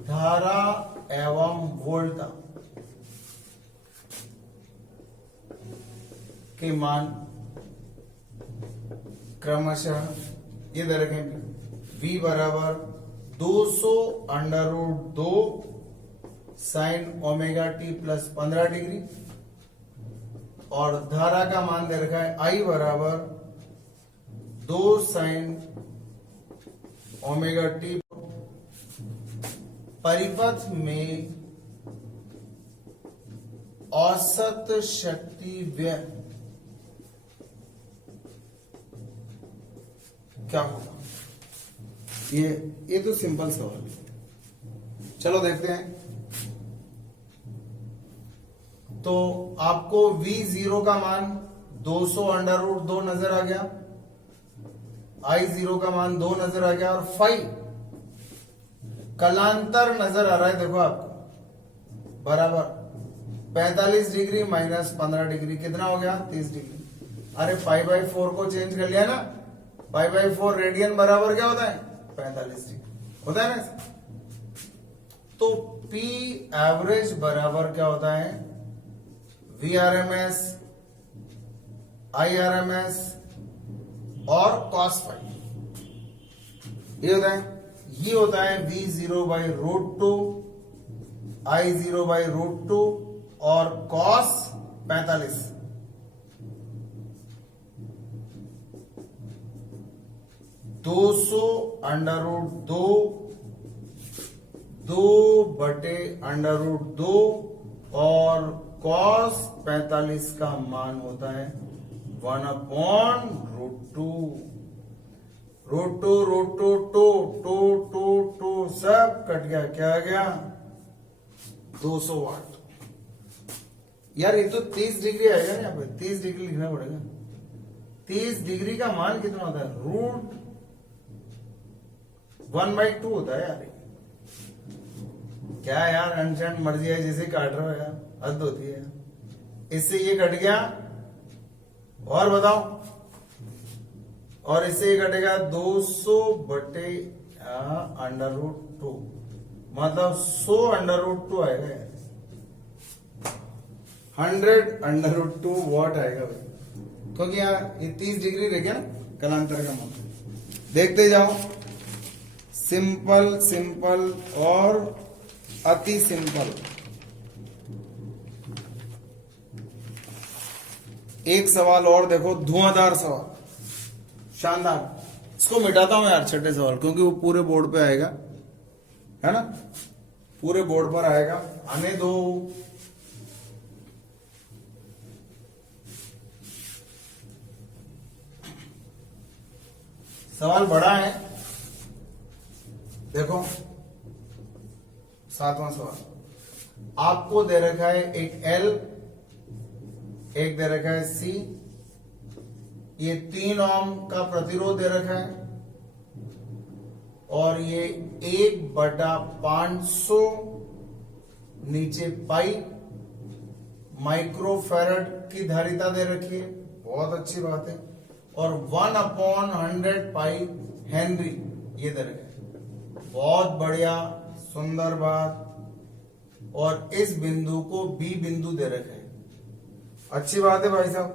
धारा एवं वोल्टा के मान क्रमशः ये दे रखें, V बराबर 200√2 sign omega T plus 15 degree और धारा का मान दे रखा है I बराबर 2 साइन ओमेगा टी। परिपथ में औसत शक्ति व्यय क्या होगा, ये तो सिंपल सवाल है। चलो देखते हैं। तो आपको V0 का मान 200√2 नजर आ गया, I0 का मान 2 नजर आ गया और फाई कलांतर नजर आ रहा है। देखो आपको बराबर 45 डिग्री माइनस 15 डिग्री कितना हो गया 30 डिग्री। अरे 5/4 को चेंज कर लिया ना, 5/4 रेडियन बराबर क्या होता है 45 डिग्री होता है ना। तो P एवरेज बराबर क्या होता है VRMS, IRMS और cos फाई। ये होता है V0/√2, I0/√2 और cos 45। दो 2/√2 और cos 45 का मान होता है 1/√2। √2 सब कट गया, क्या आ गया 200 वाट। यार ये तो 30 डिग्री आएगा ना, यहाँ पे 30 डिग्री लिखना पड़ेगा। 30 डिग्री का मान कितना होता है √1/2 होता है यार। क्या यार अनचंड मर्जी है, जिसे काट रहा है यार, हद होती है। इससे ये कट गया और बताओ, और इससे ये कटेगा 200/√2 2, मतलब 100 अंडर रूट 2 आएगा यार, 100 अंडर रूट 2 वॉट आएगा भाई, क्योंकि यहाँ ये 30 डिग्री रह गया ना कलांतर का मतलब। देखते जाओ, सिंपल सिंपल और अति सिंपल। एक सवाल और देखो, धुआंधार सवाल, शानदार। इसको मिटाता हूं यार छठे सवाल, क्योंकि वो पूरे बोर्ड पे आएगा, है ना, पूरे बोर्ड पर आएगा, आने दो। सवाल बड़ा है, देखो 7वां सवाल। आपको दे रखा है एक L, एक दे रखा है C, ये 3 ओम का प्रतिरोध दे रखा है, और ये 1/500 नीचे पाई माइक्रोफैरड की धारिता दे रखी है, बहुत अच्छी बात है, और 1/100 पाई हेनरी ये दे रखा है, बहुत बढ़िया, सुंदर बात। और इस बिंदु को बी बिंदु दे रखा है, अच्छी बात है भाई साहब।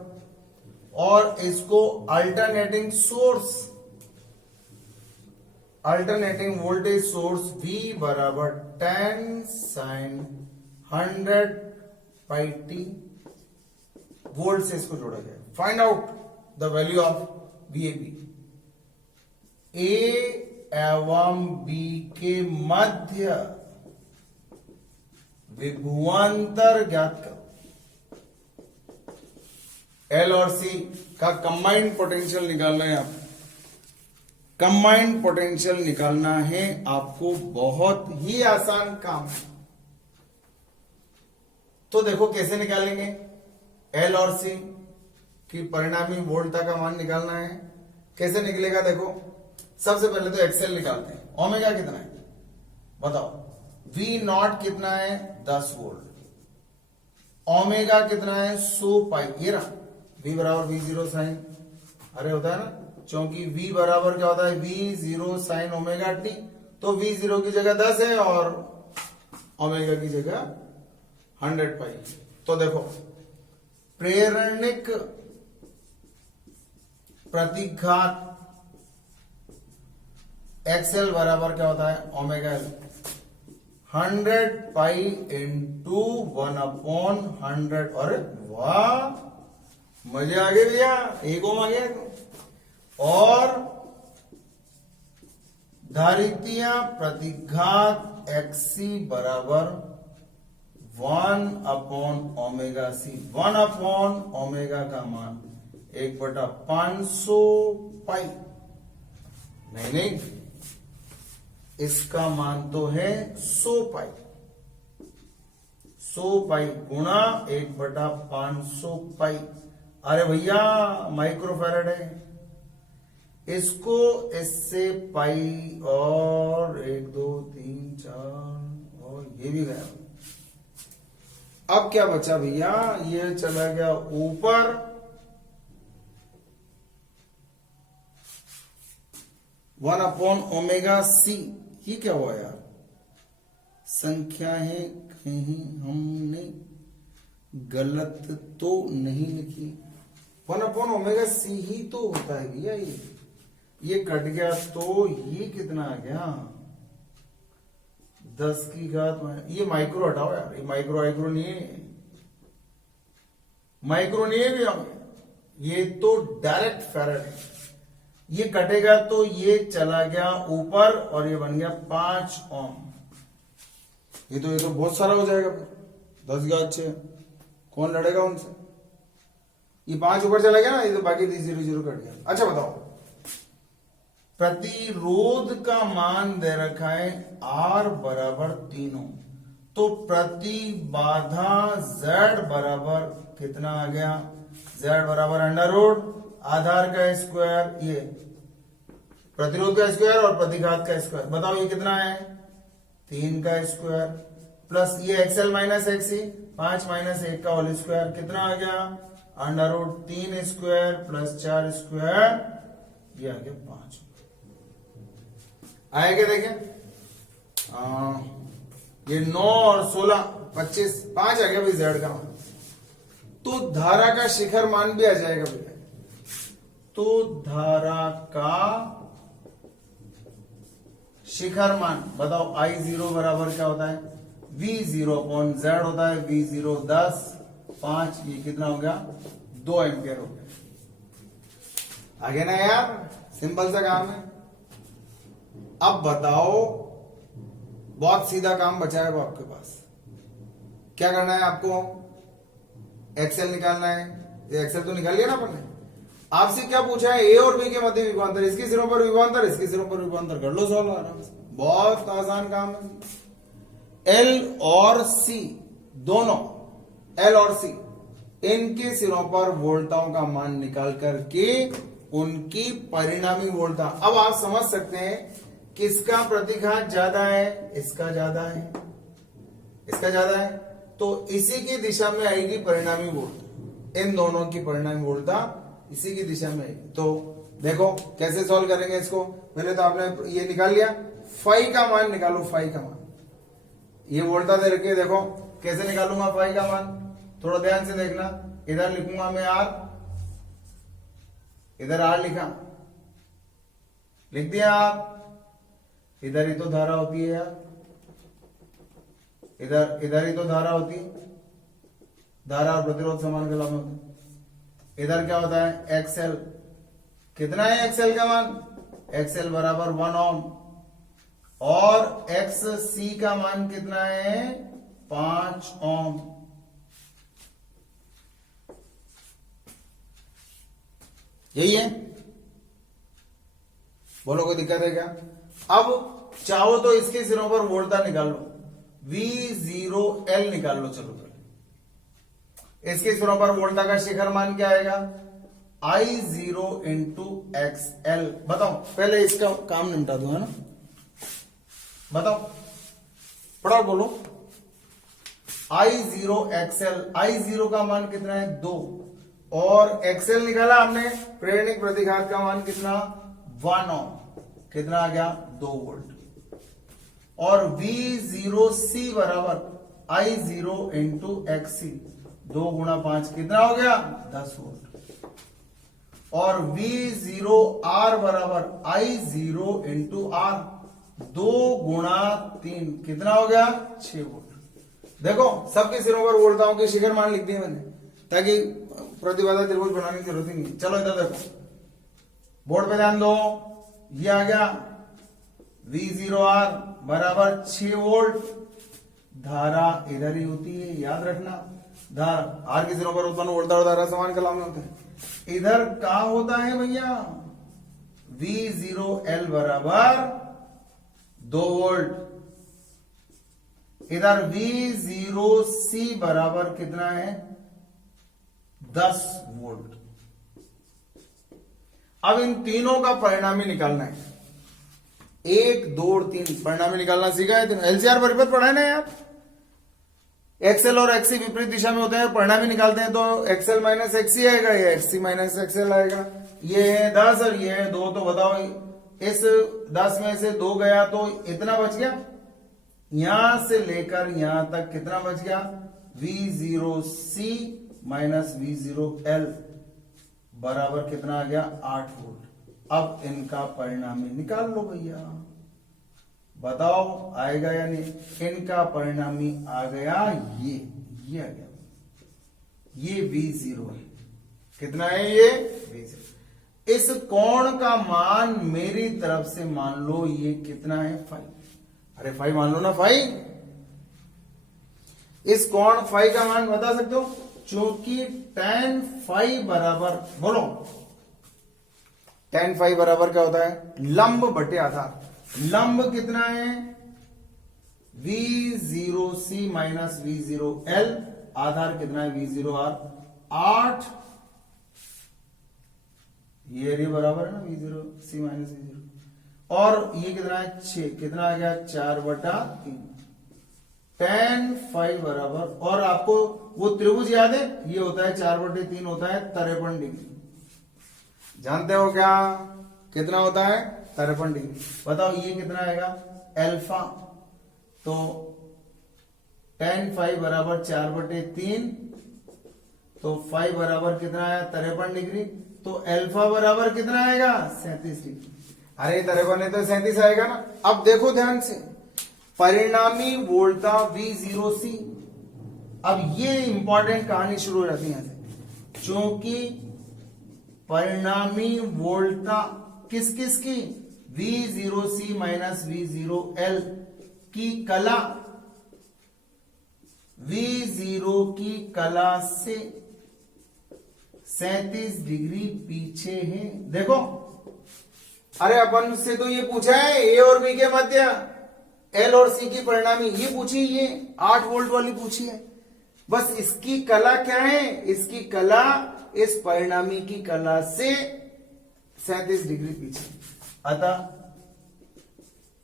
और इसको alternating source, alternating voltage source V बराबर 10 sin 100 पाई t वोल्ट से इसको जोड़ा गया। Find out the value of VAB। A एवं B के मध्य विभवांतर ज्ञात करो। L और C का कंबाइंड पोटेंशियल निकालना है आपको, कंबाइंड पोटेंशियल निकालना है आपको, बहुत ही आसान काम है। तो देखो कैसे निकालेंगे, L और C की परिणामी वोल्टता का मान निकालना है। कैसे निकलेगा देखो, सबसे पहले तो एक्सेल निकालते हैं। ओमेगा कितना है बताओ, V नॉट कितना है 10 वोल्ट, ओमेगा कितना है 100 पाई, ये रहा V बराबर V0 साइन, अरे होता है ना, क्योंकि V बराबर क्या होता है V0 साइन ओमेगा t, तो V0 की जगह 10 है और ओमेगा की जगह 100 पाई। तो देखो प्रेरणिक प्रतिघात XL बराबर क्या होता है ओमेगा L, 100 पाई इंटू 1/100। अरे वाह, मजे आ गए भैया, एक ओम आ गया तो। और धारितियां प्रतिघात XC बराबर 1/ओमेगा C, 1/ओमेगा का मान 1/500 पाई, नहीं, इसका मान तो है 100 पाई, 100 पाई गुणा 1/500 पाई। अरे भैया माइक्रोफैरड है, इसको इससे पाई और 1 2 3 4 और ये भी गया। अब क्या बचा भैया, ये चला गया ऊपर, 1/ओमेगा C। ये क्या हुआ यार, संख्याएं कहीं हमने गलत तो नहीं लिखी, 1/ओमेगा C ही तो होता है भैया। ये कट गया तो ये कितना आ गया 10 की घात, ये माइक्रो हटाओ यार, ये माइक्रो नहीं है, माइक्रो नहीं है भैया, ये तो डायरेक्ट फैरड है। ये कटेगा तो ये चला गया ऊपर और ये बन गया 5 ओम। ये तो बहुत सारा हो जाएगा, 10⁻6, कौन लड़ेगा उनसे। ये 5 ऊपर चला गया ना, ये तो बाकी 0 कट गया। अच्छा बताओ, प्रतिरोध का मान दे रखा है R बराबर 3 ओम, तो प्रतिबाधा Z बराबर कितना आ गया, Z बराबर √ आधार का स्क्वायर, ये प्रतिरोध का स्क्वायर और प्रतिघात का स्क्वायर। बताओ ये कितना है 3 का स्क्वायर, प्लस ये XL माइनस XC 5 माइनस 1 का होल स्क्वायर, कितना आ गया √3 स्क्वायर प्लस 4 स्क्वायर, ये आ गया 5। आएगा देखें, ये 9 और 16 25 5 आ गया भाई जेड का मान। तो धारा का शिखर मान भी आ जाएगा भैया। तो धारा का शिखर मान बताओ I0 बराबर क्या होता है, V0 अपॉन Z होता है। V0 10 5, ये कितना हो गया 2 एम्पियर हो गया। आगे ना यार, सिंपल सा काम है। अब बताओ, बहुत सीधा काम बचा है वो आपके पास। क्या करना है आपको, एक्सेल निकालना है। ये एक्सेल तो निकाल लिया ना अपन ने। आपसे क्या पूछा है, ए और बी के मध्य विभवांतर, इसके सिरों पर विभवांतर, इसके सिरों पर विभवांतर, कर लो सॉल्व आराम से, बहुत आसान काम है। एल और सी दोनों, एल और सी इनके सिरों पर वोल्टाओं का मान निकाल करके उनकी परिणामी वोल्टा। अब आप समझ सकते हैं किसका प्रतिघात ज्यादा है, इसका ज्यादा है, इसका ज्यादा है, तो इसी की दिशा में आएगी परिणामी वोल्टा। इन दोनों की परिणामी वोल्टा इसी की दिशा में आएगी। तो देखो कैसे सॉल्व करेंगे इसको। पहले तो आपने ये निकाल लिया, फाई का मान निकालो, फाई का मान। ये वोल्टा दे रखी है, देखो कैसे निकालूंगा फाई का मान, थोड़ा ध्यान से देखना। इधर लिखूंगा मैं आर, इधर आर लिखा, लिख दिया आप। इधर ही तो धारा होती है यार, इधर ही तो धारा होती है, धारा और प्रतिरोध समान कला में होता है। इधर क्या होता है एक्सएल, कितना है एक्सएल का मान, एक्सएल बराबर 1 ओम, और एक्स सी का मान कितना है 5 ओम। यही है, बोलो कोई दिक्कत है क्या। अब चाहो तो इसके सिरों पर वोल्टा निकाल लो, V0L निकाल लो। चलो पहले इसके सिरों पर वोल्टा का शिखर मान क्या आएगा, I0 इंटू XL। बताओ पहले इसका काम निपटा दो, है ना, बताओ पढ़ा बोलो। I0 XL, I0 का मान कितना है 2, और XL निकाला हमने, प्रेरणिक प्रतिघात का मान कितना 1 ओम, कितना आ गया 2 वोल्ट। और V0C बराबर I0 इंटू XC, 2 गुणा 5 कितना हो गया 10 वोल्ट। और V0R बराबर I0 इंटू R, 2 गुणा 3 कितना हो गया 6 वोल्ट। देखो सबके सिरों पर वोल्टाओं के शिखर मान लिख दिए मैंने, ताकि प्रतिबाधा त्रिभुज बनाने की जरूरत ही नहीं। चलो इधर देखो, बोर्ड पे ध्यान दो, ये आ गया V0R बराबर 6 वोल्ट। धारा इधर ही होती है, याद रखना, धारा आर के सिरों पर उत्पन्न वोल्टा और धारा समान कला में होते हैं। इधर क्या होता है भैया, V0L बराबर 2 वोल्ट। इधर V0C बराबर कितना है 10 वोल्ट। अब इन तीनों का परिणामी निकालना है, 1 2 और 3 परिणामी निकालना सीखा है, एलसीआर परिपथ पढ़ा है ना यार। एक्सएल और एक्सी विपरीत दिशा में होते हैं, परिणामी निकालते हैं तो एक्सएल माइनस एक्सी आएगा, या एक्सी माइनस एक्सएल आएगा। ये है 10 और ये है 2, तो बताओ इस 10 में से 2 गया तो इतना बच गया, यहां से लेकर यहां तक कितना बच गया, V0C माइनस V0L बराबर कितना आ गया 8 वोल्ट। अब इनका परिणामी निकाल लो भैया, बताओ आएगा या नहीं। इनका परिणामी आ गया ये आ गया, ये V0 है, कितना है ये V0। इस कोण का मान मेरी तरफ से मान लो ये कितना है 5, अरे 5 मान लो ना 5। इस कोण 5 का मान बता सकते हो, चूंकि tan phi बराबर, बोलो tan phi बराबर क्या होता है, लंब बटे आधार। लंब कितना है V0C माइनस V0L, आधार कितना है V0R 8, ये बराबर है ना V0C माइनस V0, और ये कितना है 6, कितना आ गया 4/3। tan phi बराबर, और आपको वो त्रिभुज याद है, ये होता है 4/3 होता है 53 डिग्री। जानते हो क्या कितना होता है 53 डिग्री, बताओ ये कितना आएगा अल्फा, तो tan फाइव बराबर 4/3, तो फाइव बराबर कितना आया 53 डिग्री, तो अल्फा बराबर कितना आएगा 37 डिग्री। अरे 53 है तो 37 आएगा ना। अब देखो ध्यान से, परिणामी वोल्टा V0C। अब ये इंपॉर्टेंट कहानी शुरू हो जाती है यहां से, क्योंकि परिणामी वोल्टा किस किस की, V0C माइनस V0L की कला, V0 की कला से 37 डिग्री पीछे है। देखो, अरे अपन से तो ये पूछा है ए और बी के मध्य एल और सी की परिणामी, ये पूछी, ये 8 वोल्ट वाली पूछी है। बस इसकी कला क्या है, इसकी कला इस परिणामी की कला से 37 डिग्री पीछे। अतः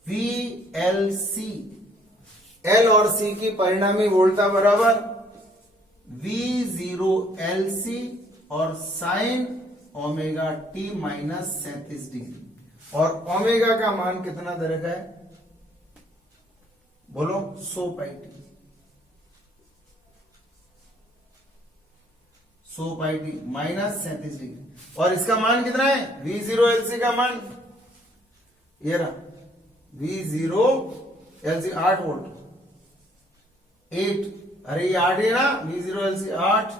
VLC, एल और सी की परिणामी वोल्टा बराबर V0LC और sign omega T minus 37 degree. और ओमेगा का मान कितना दे रखा है, बोलो 100 pi T, 100 pi T minus 37 degree. और इसका मान कितना है, V0LC का मान ये रहा, V0LC 8 वोल्ट, 8, अरे ये 8 है ना, V0LC 8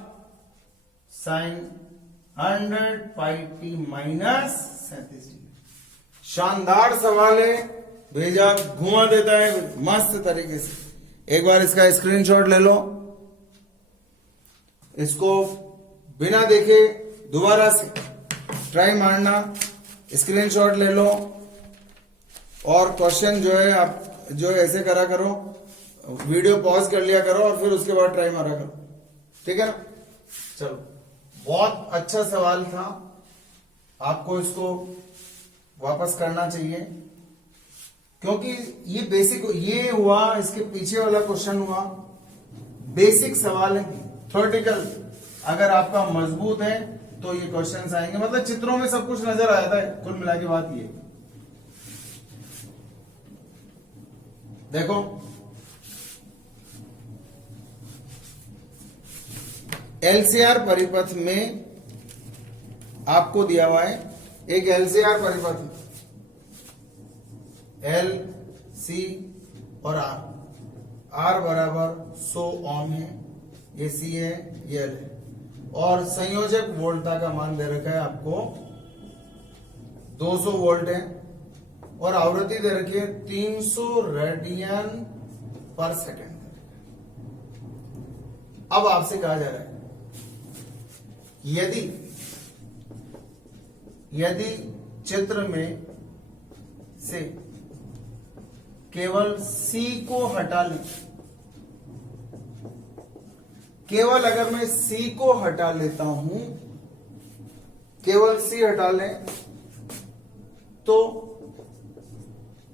sign 100 pi T minus 37 degree. शानदार सवाल है, भेजा घुमा देता है मस्त तरीके से। एक बार इसका स्क्रीनशॉट ले लो, इसको बिना देखे दोबारा से ट्राई मारना, स्क्रीनशॉट ले लो और क्वेश्चन जो है आप जो ऐसे करा करो, वीडियो पॉज कर लिया करो और फिर उसके बाद ट्राई मारा करो, ठीक है ना। चलो, बहुत अच्छा सवाल था, आपको इसको वापस करना चाहिए, क्योंकि ये बेसिक, ये हुआ, इसके पीछे वाला क्वेश्चन हुआ बेसिक सवाल है, थ्योरेटिकल। अगर आपका मजबूत है तो ये क्वेश्चंस आएंगे, मतलब चित्रों में सब कुछ नजर आता है, कुल मिला के बात ये। देखो, एलसीआर परिपथ में आपको दिया हुआ है एक एलसीआर परिपथ, एल सी और आर बराबर 100 ओम है, ये सी है, ये एल है, और संयोजक वोल्टा का मान दे रखा है आपको 200 वोल्ट है, और आवृत्ति दे रखी है 300 रेडियन पर सेकेंड। अब आपसे कहा जा रहा है, यदि चित्र में से केवल C को हटा लें, केवल अगर मैं C को हटा लेता हूं, केवल C हटा लें, तो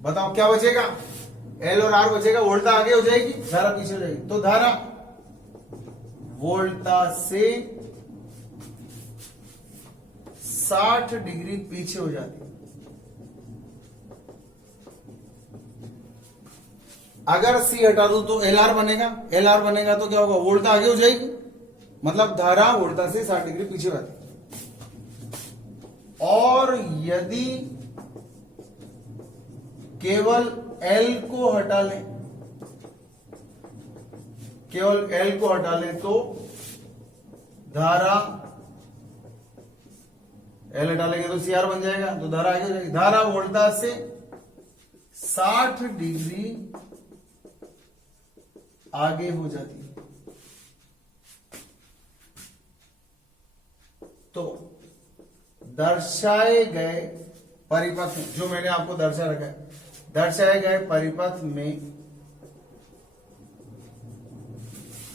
बताओ क्या बचेगा, L और R बचेगा, वोल्टा आगे हो जाएगी, धारा पीछे हो जाएगी। तो धारा वोल्टा से 60 डिग्री पीछे हो जाती है। अगर C हटा दूं तो LR बनेगा, LR बनेगा तो क्या होगा, वोल्टा आगे हो जाएगी, मतलब धारा वोल्टा से 60 डिग्री पीछे रहती है। और यदि केवल L को हटा लें, केवल L को हटा लें तो धारा, L हटा लेंगे तो CR बन जाएगा, तो धारा आगे हो जाएगी। धारा वोल्टा से 60 डिग्री आगे हो जाती है। तो दर्शाए गए परिपथ में, जो मैंने आपको दर्शा रखा है, दर्शाए गए परिपथ में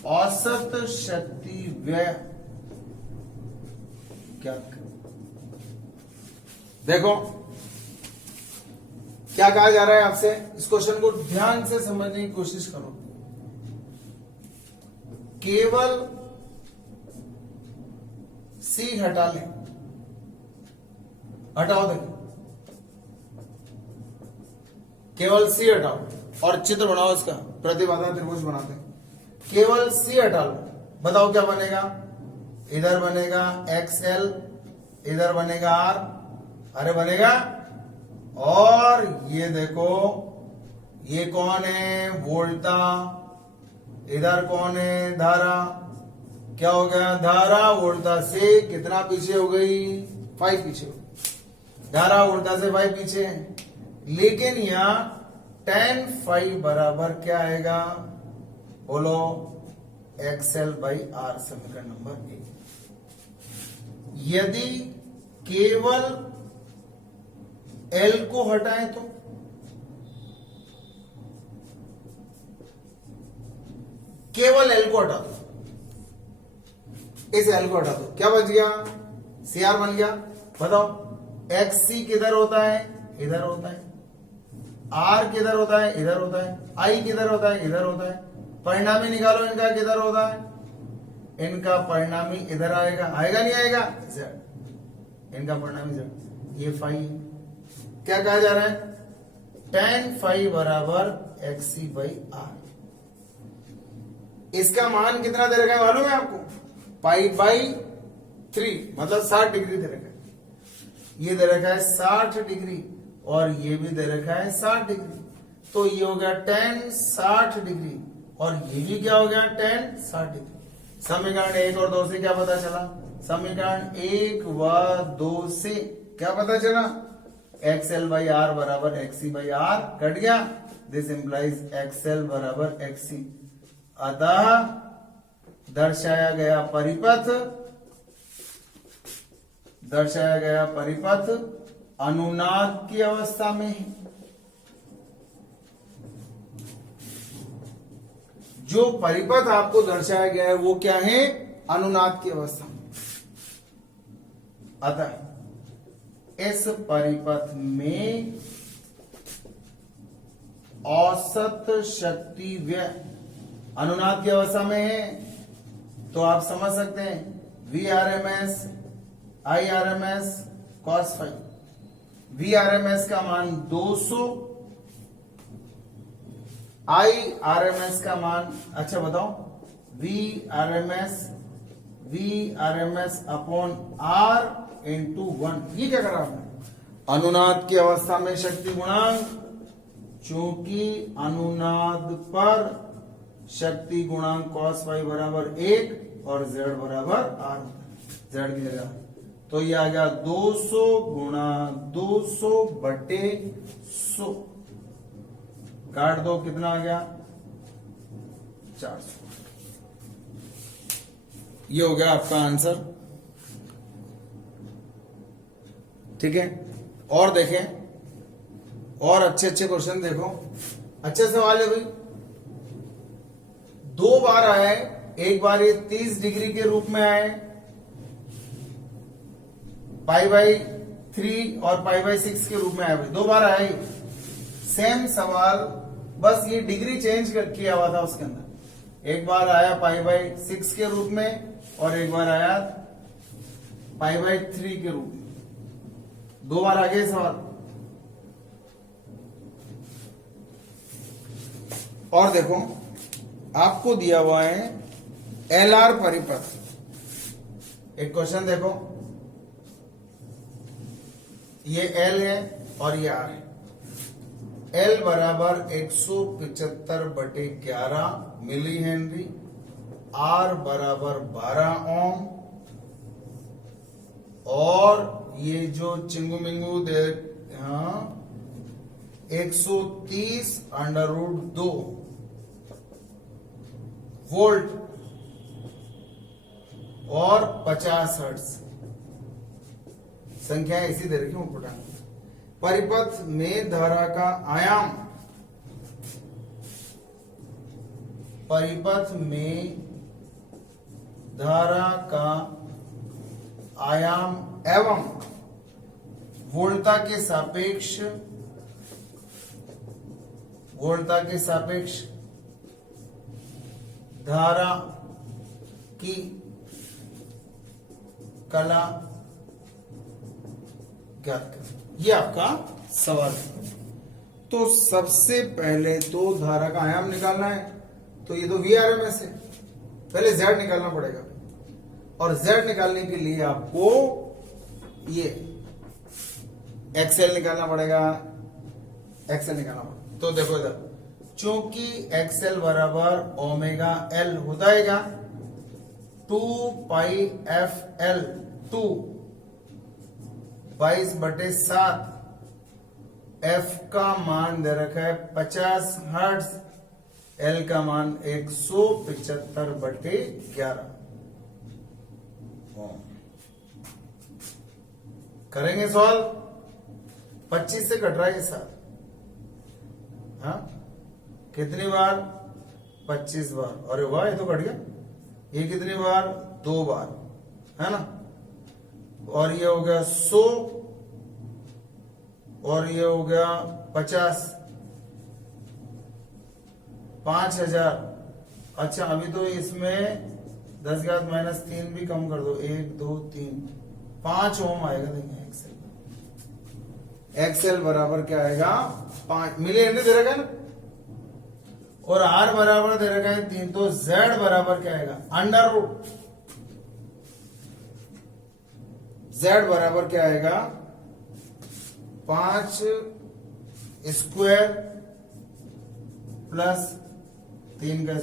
औसत शक्ति व्यय क्या, देखो क्या कहा जा रहा है आपसे, इस क्वेश्चन को ध्यान से समझने की कोशिश करो। केवल C हटा लें, हटाओ, देखो केवल C हटाओ, और चित्र बनाओ इसका, प्रतिबाधा त्रिभुज बनाते हैं। केवल सी हटा लो, बताओ क्या बनेगा। इधर बनेगा XL, इधर बनेगा R, अरे बनेगा। और ये देखो, ये कौन है, वोल्टा, इधर कौन है, धारा। क्या हो गया, धारा वोल्टा से कितना पीछे हो गई, 5 पीछे हो गई। धारा वोल्टा से 5 पीछे है, लेकिन यहां tan फाइव बराबर क्या आएगा, बोलो, XL/R, समीकरण नंबर 1। यदि केवल L को हटाएं तो केवल L को हटा दो, इस L को हटा दो, क्या बच गया, CR बन गया। बताओ XC किधर होता है, इधर होता है। R किधर होता है, इधर होता है। I किधर होता है, इधर होता है। परिणामी निकालो इनका, किधर होता है, इनका परिणामी इधर आएगा, आएगा नहीं आएगा, Z, इनका परिणामी Z। ये फाई है, क्या कहा जा रहा है, tan फाई बराबर XC/R। इसका मान कितना दे रखा है मालूम है आपको, π/3, मतलब 60 डिग्री दे रखा है। ये दे रखा है 60 डिग्री और ये भी दे रखा है 60 डिग्री। तो ये हो गया tan 60 डिग्री और ये भी क्या हो गया, tan 60 डिग्री। समीकरण 1 और 2 से क्या पता चला, समीकरण 1 व 2 से क्या पता चला, XL/R बराबर XC/R, कट गया। दिस इंप्लाइज XL बराबर XC। अतः दर्शाया गया परिपथ अनुनाद की अवस्था में है। जो परिपथ आपको दर्शाया गया है वो क्या है, अनुनाद की अवस्था में। अतः इस परिपथ में औसत शक्ति व्यय अनुनाद की अवस्था में है, तो आप समझ सकते हैं VRMS IRMS cos five. VRMS का मान 200, IRMS का मान, अच्छा बताओ, VRMS अपॉन R इंटू 1। ये क्या कर रहा हूं, अनुनाद की अवस्था में शक्ति गुणांक, चूंकि अनुनाद पर शक्ति गुणांक cos फाइव बराबर 1 और Z बराबर R, Z की जगह, तो ये आ गया 200 गुणा 200 बटे 100, काट दो, कितना आ गया, 400। ये हो गया आपका आंसर, ठीक है। और देखें, और अच्छे अच्छे क्वेश्चन देखो, अच्छे सवाल है भाई। 2 बार आए, एक बार ये 30 डिग्री के रूप में आए, π/3 और π/6 के रूप में आए भाई, 2 बार आए। सेम सवाल, बस ये डिग्री चेंज किया हुआ था उसके अंदर। एक बार आया π/6 के रूप में और एक बार आया π/3 के रूप में, 2 बार आ गए सवाल। और देखो, आपको दिया हुआ है LR परिपथ। एक क्वेश्चन देखो, ये L है और ये R है। L बराबर 175/11 मिली हेनरी, R बराबर 12 ओम, और ये जो चिंगू मिंगू दे, हाँ, 130√2 वोल्ट और 50 हर्ट्ज। संख्या इसी तरह की ऊपर। परिपथ में धारा का आयाम, परिपथ में धारा का आयाम एवं वोल्टता के सापेक्ष धारा की कला ज्ञात करें। ये आपका सवाल है। तो सबसे पहले तो धारा का आयाम निकालना है, तो ये तो VRMS है, पहले Z निकालना पड़ेगा, और Z निकालने के लिए आपको ये XL निकालना पड़ेगा, XL निकालना पड़ेगा। तो देखो इधर, चूंकि XL बराबर ओमेगा L होता है क्या, 2πfL 2 22/7, F का मान दे रखा है 50 हर्ट्ज, L का मान 175/11 ओम। करेंगे सवाल, 25 से कट रहा है ये साथ, हाँ कितनी बार, 25 बार, अरे वाह ये तो कट गया, ये कितनी बार, 2 बार, है ना, और ये हो गया 100, और ये हो गया 50, 5000। अच्छा अभी तो इसमें 10⁻³ भी कम कर दो, 1 2 3 5 ओम आएगा। देखिए एक्सएल बराबर क्या आएगा, 5 मिली हेनरी दे रखा है ना, और आर बराबर दे रखा है 3, तो जेड बराबर क्या आएगा, अंडर रूट, जेड बराबर क्या आएगा, 5 स्क्वायर प्लस 3 का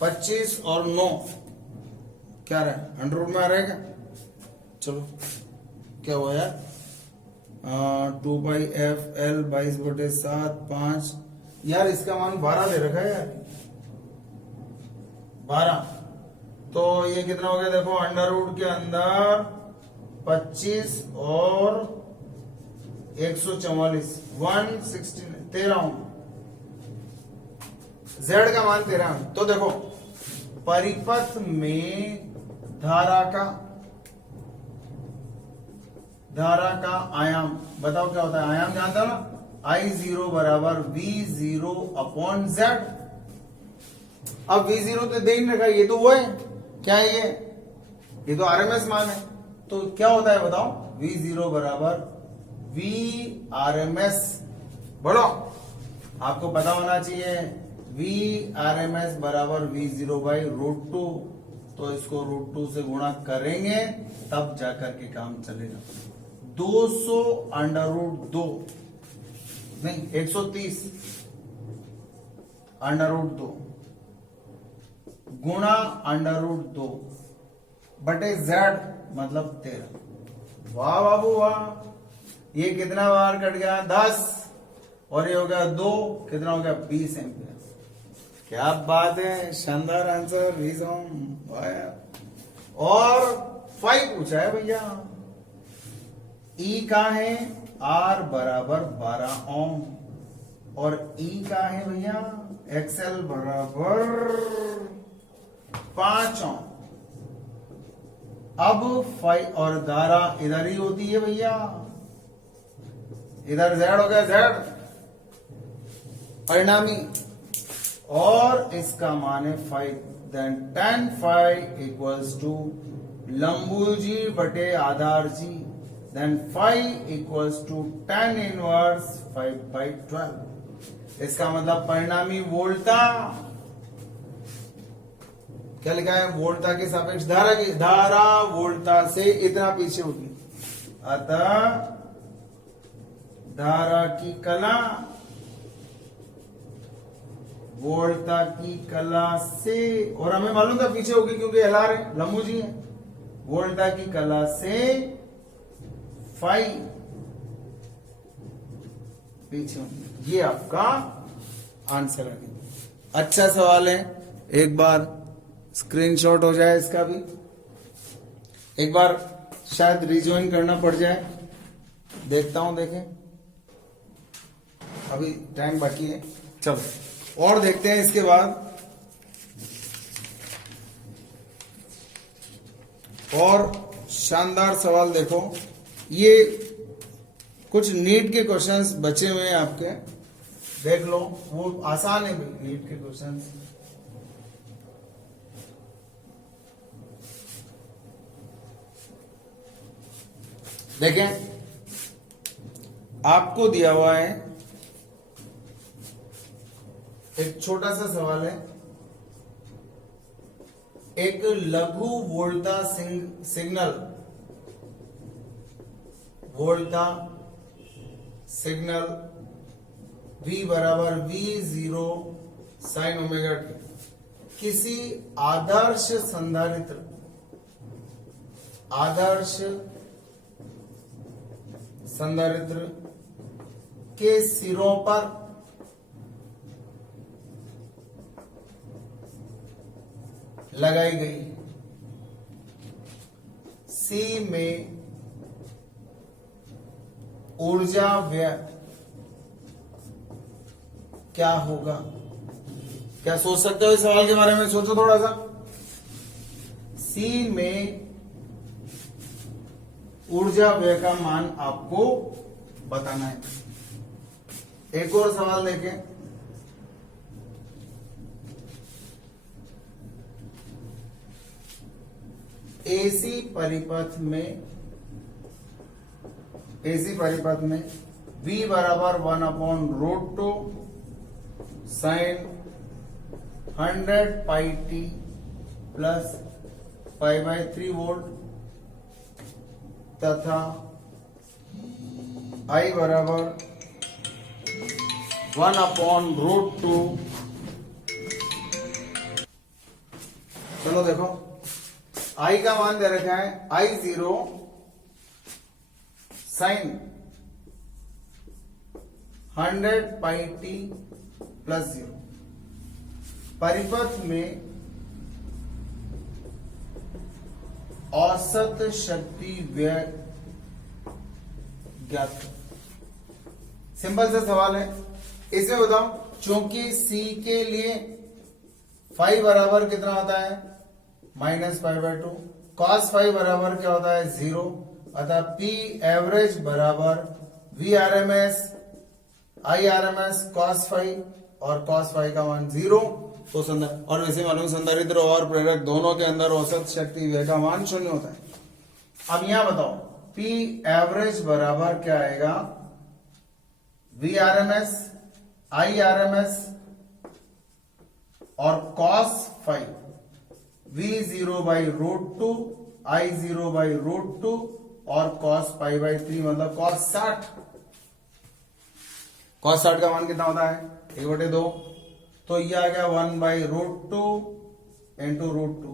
25 और 9 क्या रहा है, अंडर रूट में आ रहा है क्या, चलो क्या हुआ यार, 2πfL 22/7 5, यार इसका मान 12 दे रखा है यार, 12, तो ये कितना हो गया, देखो अंडर रूट के अंदर 25 और 144 116 13 ओम, जेड का मान 13 ओम। तो देखो परिपथ में धारा का आयाम बताओ क्या होता है, आयाम जानता हो ना, I0 बराबर V0/Z। अब V0 तो दे ही नहीं रखा, ये तो वो है, क्या है ये तो RMS मान है, तो क्या होता है बताओ, V0 बराबर VRMS, बढ़ो आपको पता होना चाहिए, VRMS बराबर V0/√2, तो इसको √2 से गुणा करेंगे तब जाकर के काम चलेगा। 200 √2 नहीं 130 √2 गुणा √2 बटे Z मतलब 13। वाह बाबू वाह, ये कितना बार कट गया, 10, और ये हो गया 2, कितना हो गया, 20 एम्पियर। क्या बात है, शानदार आंसर, 20 ओम। और 5 पूछा है भैया, E का है, R बराबर 12 ओम, और E का है भैया XL बराबर 5 ओम। अब 5 और धारा इधर ही होती है भैया, इधर Z हो गया, Z परिणामी, और इसका मान है 5, then tan phi equals to लंबू जी बटे आधार जी, then phi equals to tan inverse 5/12। इसका मतलब परिणामी वोल्टा, क्या लिखा है, वोल्टा के सापेक्ष धारा की, धारा वोल्टा से इतना पीछे होगी, अतः धारा की कला वोल्टा की कला से, और हमें मालूम था पीछे होगी क्योंकि LR है, लंबू जी है, वोल्टा की कला से 5 पीछे होगी, ये आपका आंसर है। अच्छा सवाल है, एक बार स्क्रीनशॉट हो जाए इसका भी, एक बार शायद रिज्वाइन करना पड़ जाए, देखता हूं, देखें अभी टाइम बाकी है, चलो और देखते हैं इसके बाद। और शानदार सवाल देखो, ये कुछ नीट के क्वेश्चंस बचे हुए हैं आपके, देख लो, वो आसान है भाई नीट के क्वेश्चंस। देखें आपको दिया हुआ है एक छोटा सा सवाल है, एक लघु वोल्टा सिग्नल V बराबर V0 साइन ओमेगा टी किसी आदर्श संधारित्र के सिरों पर लगाई गई। C में ऊर्जा व्यय क्या होगा? क्या सोच सकते हो इस सवाल के बारे में? सोचो थोड़ा सा। C में ऊर्जा व्यय का मान आपको बताना है। एक और सवाल देखें। एसी परिपथ में V बराबर 1/√2 sign 100 pi T plus π/3 volt तथा I बराबर 1/√2। चलो देखो, I का मान दे रखा है I0 sign 100 pi T plus 0। परिपथ में औसत शक्ति व्यय ज्ञात। सिंपल सा सवाल है, इसमें बताओ, चूंकि C के लिए फाई बराबर कितना होता है -π/2, cos फाई बराबर क्या होता है 0, अतः P एवरेज बराबर VRMS IRMS cos फाई, और cos फाई का मान 0। तो और वैसे मालूम संधारित्र और प्रेरक दोनों के अंदर औसत शक्ति व्यय का मान 0 होता है। अब यहां बताओ, P एवरेज बराबर क्या आएगा VRMS IRMS और cos फाई V0/√2 I0/√2 और cos π/3 मतलब cos 60। cos 60 का मान कितना होता है 1/2, तो ये आ गया 1/√2 इंटू √2,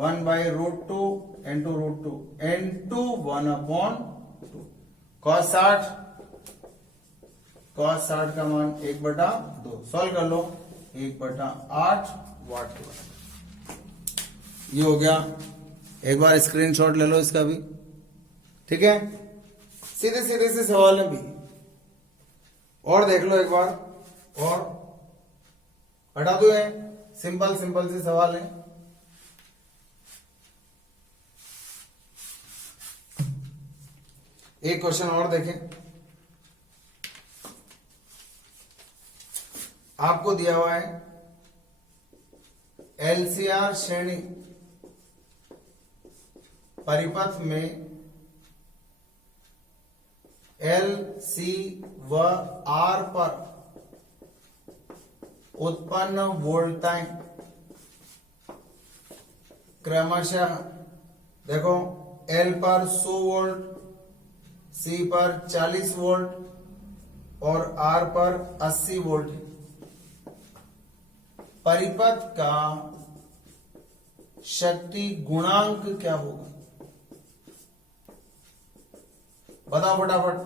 1/√2 इंटू √2 इंटू 1/2। cos 60 का मान 1/2। सॉल्व कर लो, 1/8 वाट के बराबर। ये हो गया। एक बार स्क्रीनशॉट ले लो इसका भी, ठीक है। सीधे सीधे से सवाल है भी, और देख लो एक बार, और हटा दो। है सिंपल से सवाल है। एक क्वेश्चन और देखें, आपको दिया हुआ है LCR श्रेणी परिपथ में L, C व R पर उत्पन्न वोल्टेज क्रमशः, देखो L पर 100 वोल्ट, C पर 40 वोल्ट और R पर 80 वोल्ट। परिपथ का शक्ति गुणांक क्या होगा? बताओ फटाफट,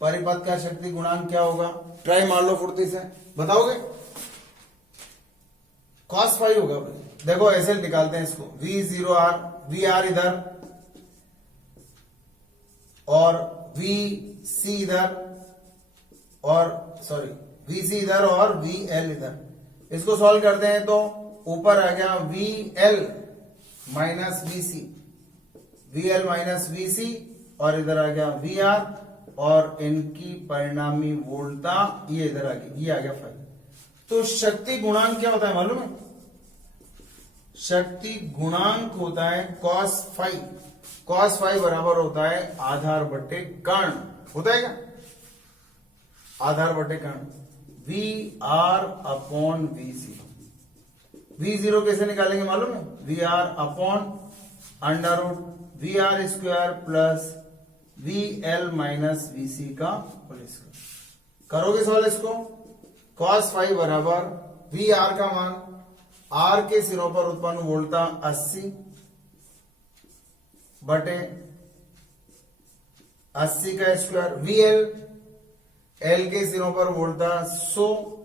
परिपथ का शक्ति गुणांक क्या होगा? ट्राई मार लो फुर्ती से, बताओगे? cos फाई होगा भाई। देखो ऐसे निकालते हैं इसको, V0R, VR इधर और VC इधर, और VC इधर और VL इधर। इसको सॉल्व करते हैं तो ऊपर आ गया VL minus VC, VL minus VC, और इधर आ गया VR, और इनकी परिणामी वोल्टता ये इधर आ गई, ये आ गया 5। तो शक्ति गुणांक क्या होता है मालूम है? शक्ति गुणांक होता है cos फाई। cos फाई बराबर होता है आधार बटे कर्ण, होता है क्या? आधार बटे कर्ण। V R upon V zero. V zero कैसे निकालेंगे मालूम है? V R upon under root V R square plus V L minus V C का होल स्क्वायर। करोगे सवाल इसको, cos फाइव बराबर वी आर का मान, आर के सिरों पर उत्पन्न वोल्टा 80 बटे 80 का स्क्वायर, वी एल, एल के सिरों पर वोल्टा 100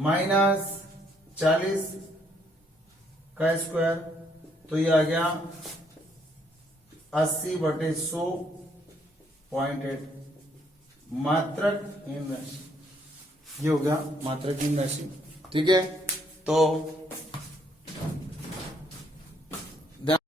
माइनस 40 का स्क्वायर, तो ये आ गया 80 बटे 100.8 मात्रक हीन राशि। ये हो गया मात्रक हीन राशि। ठीक है, तो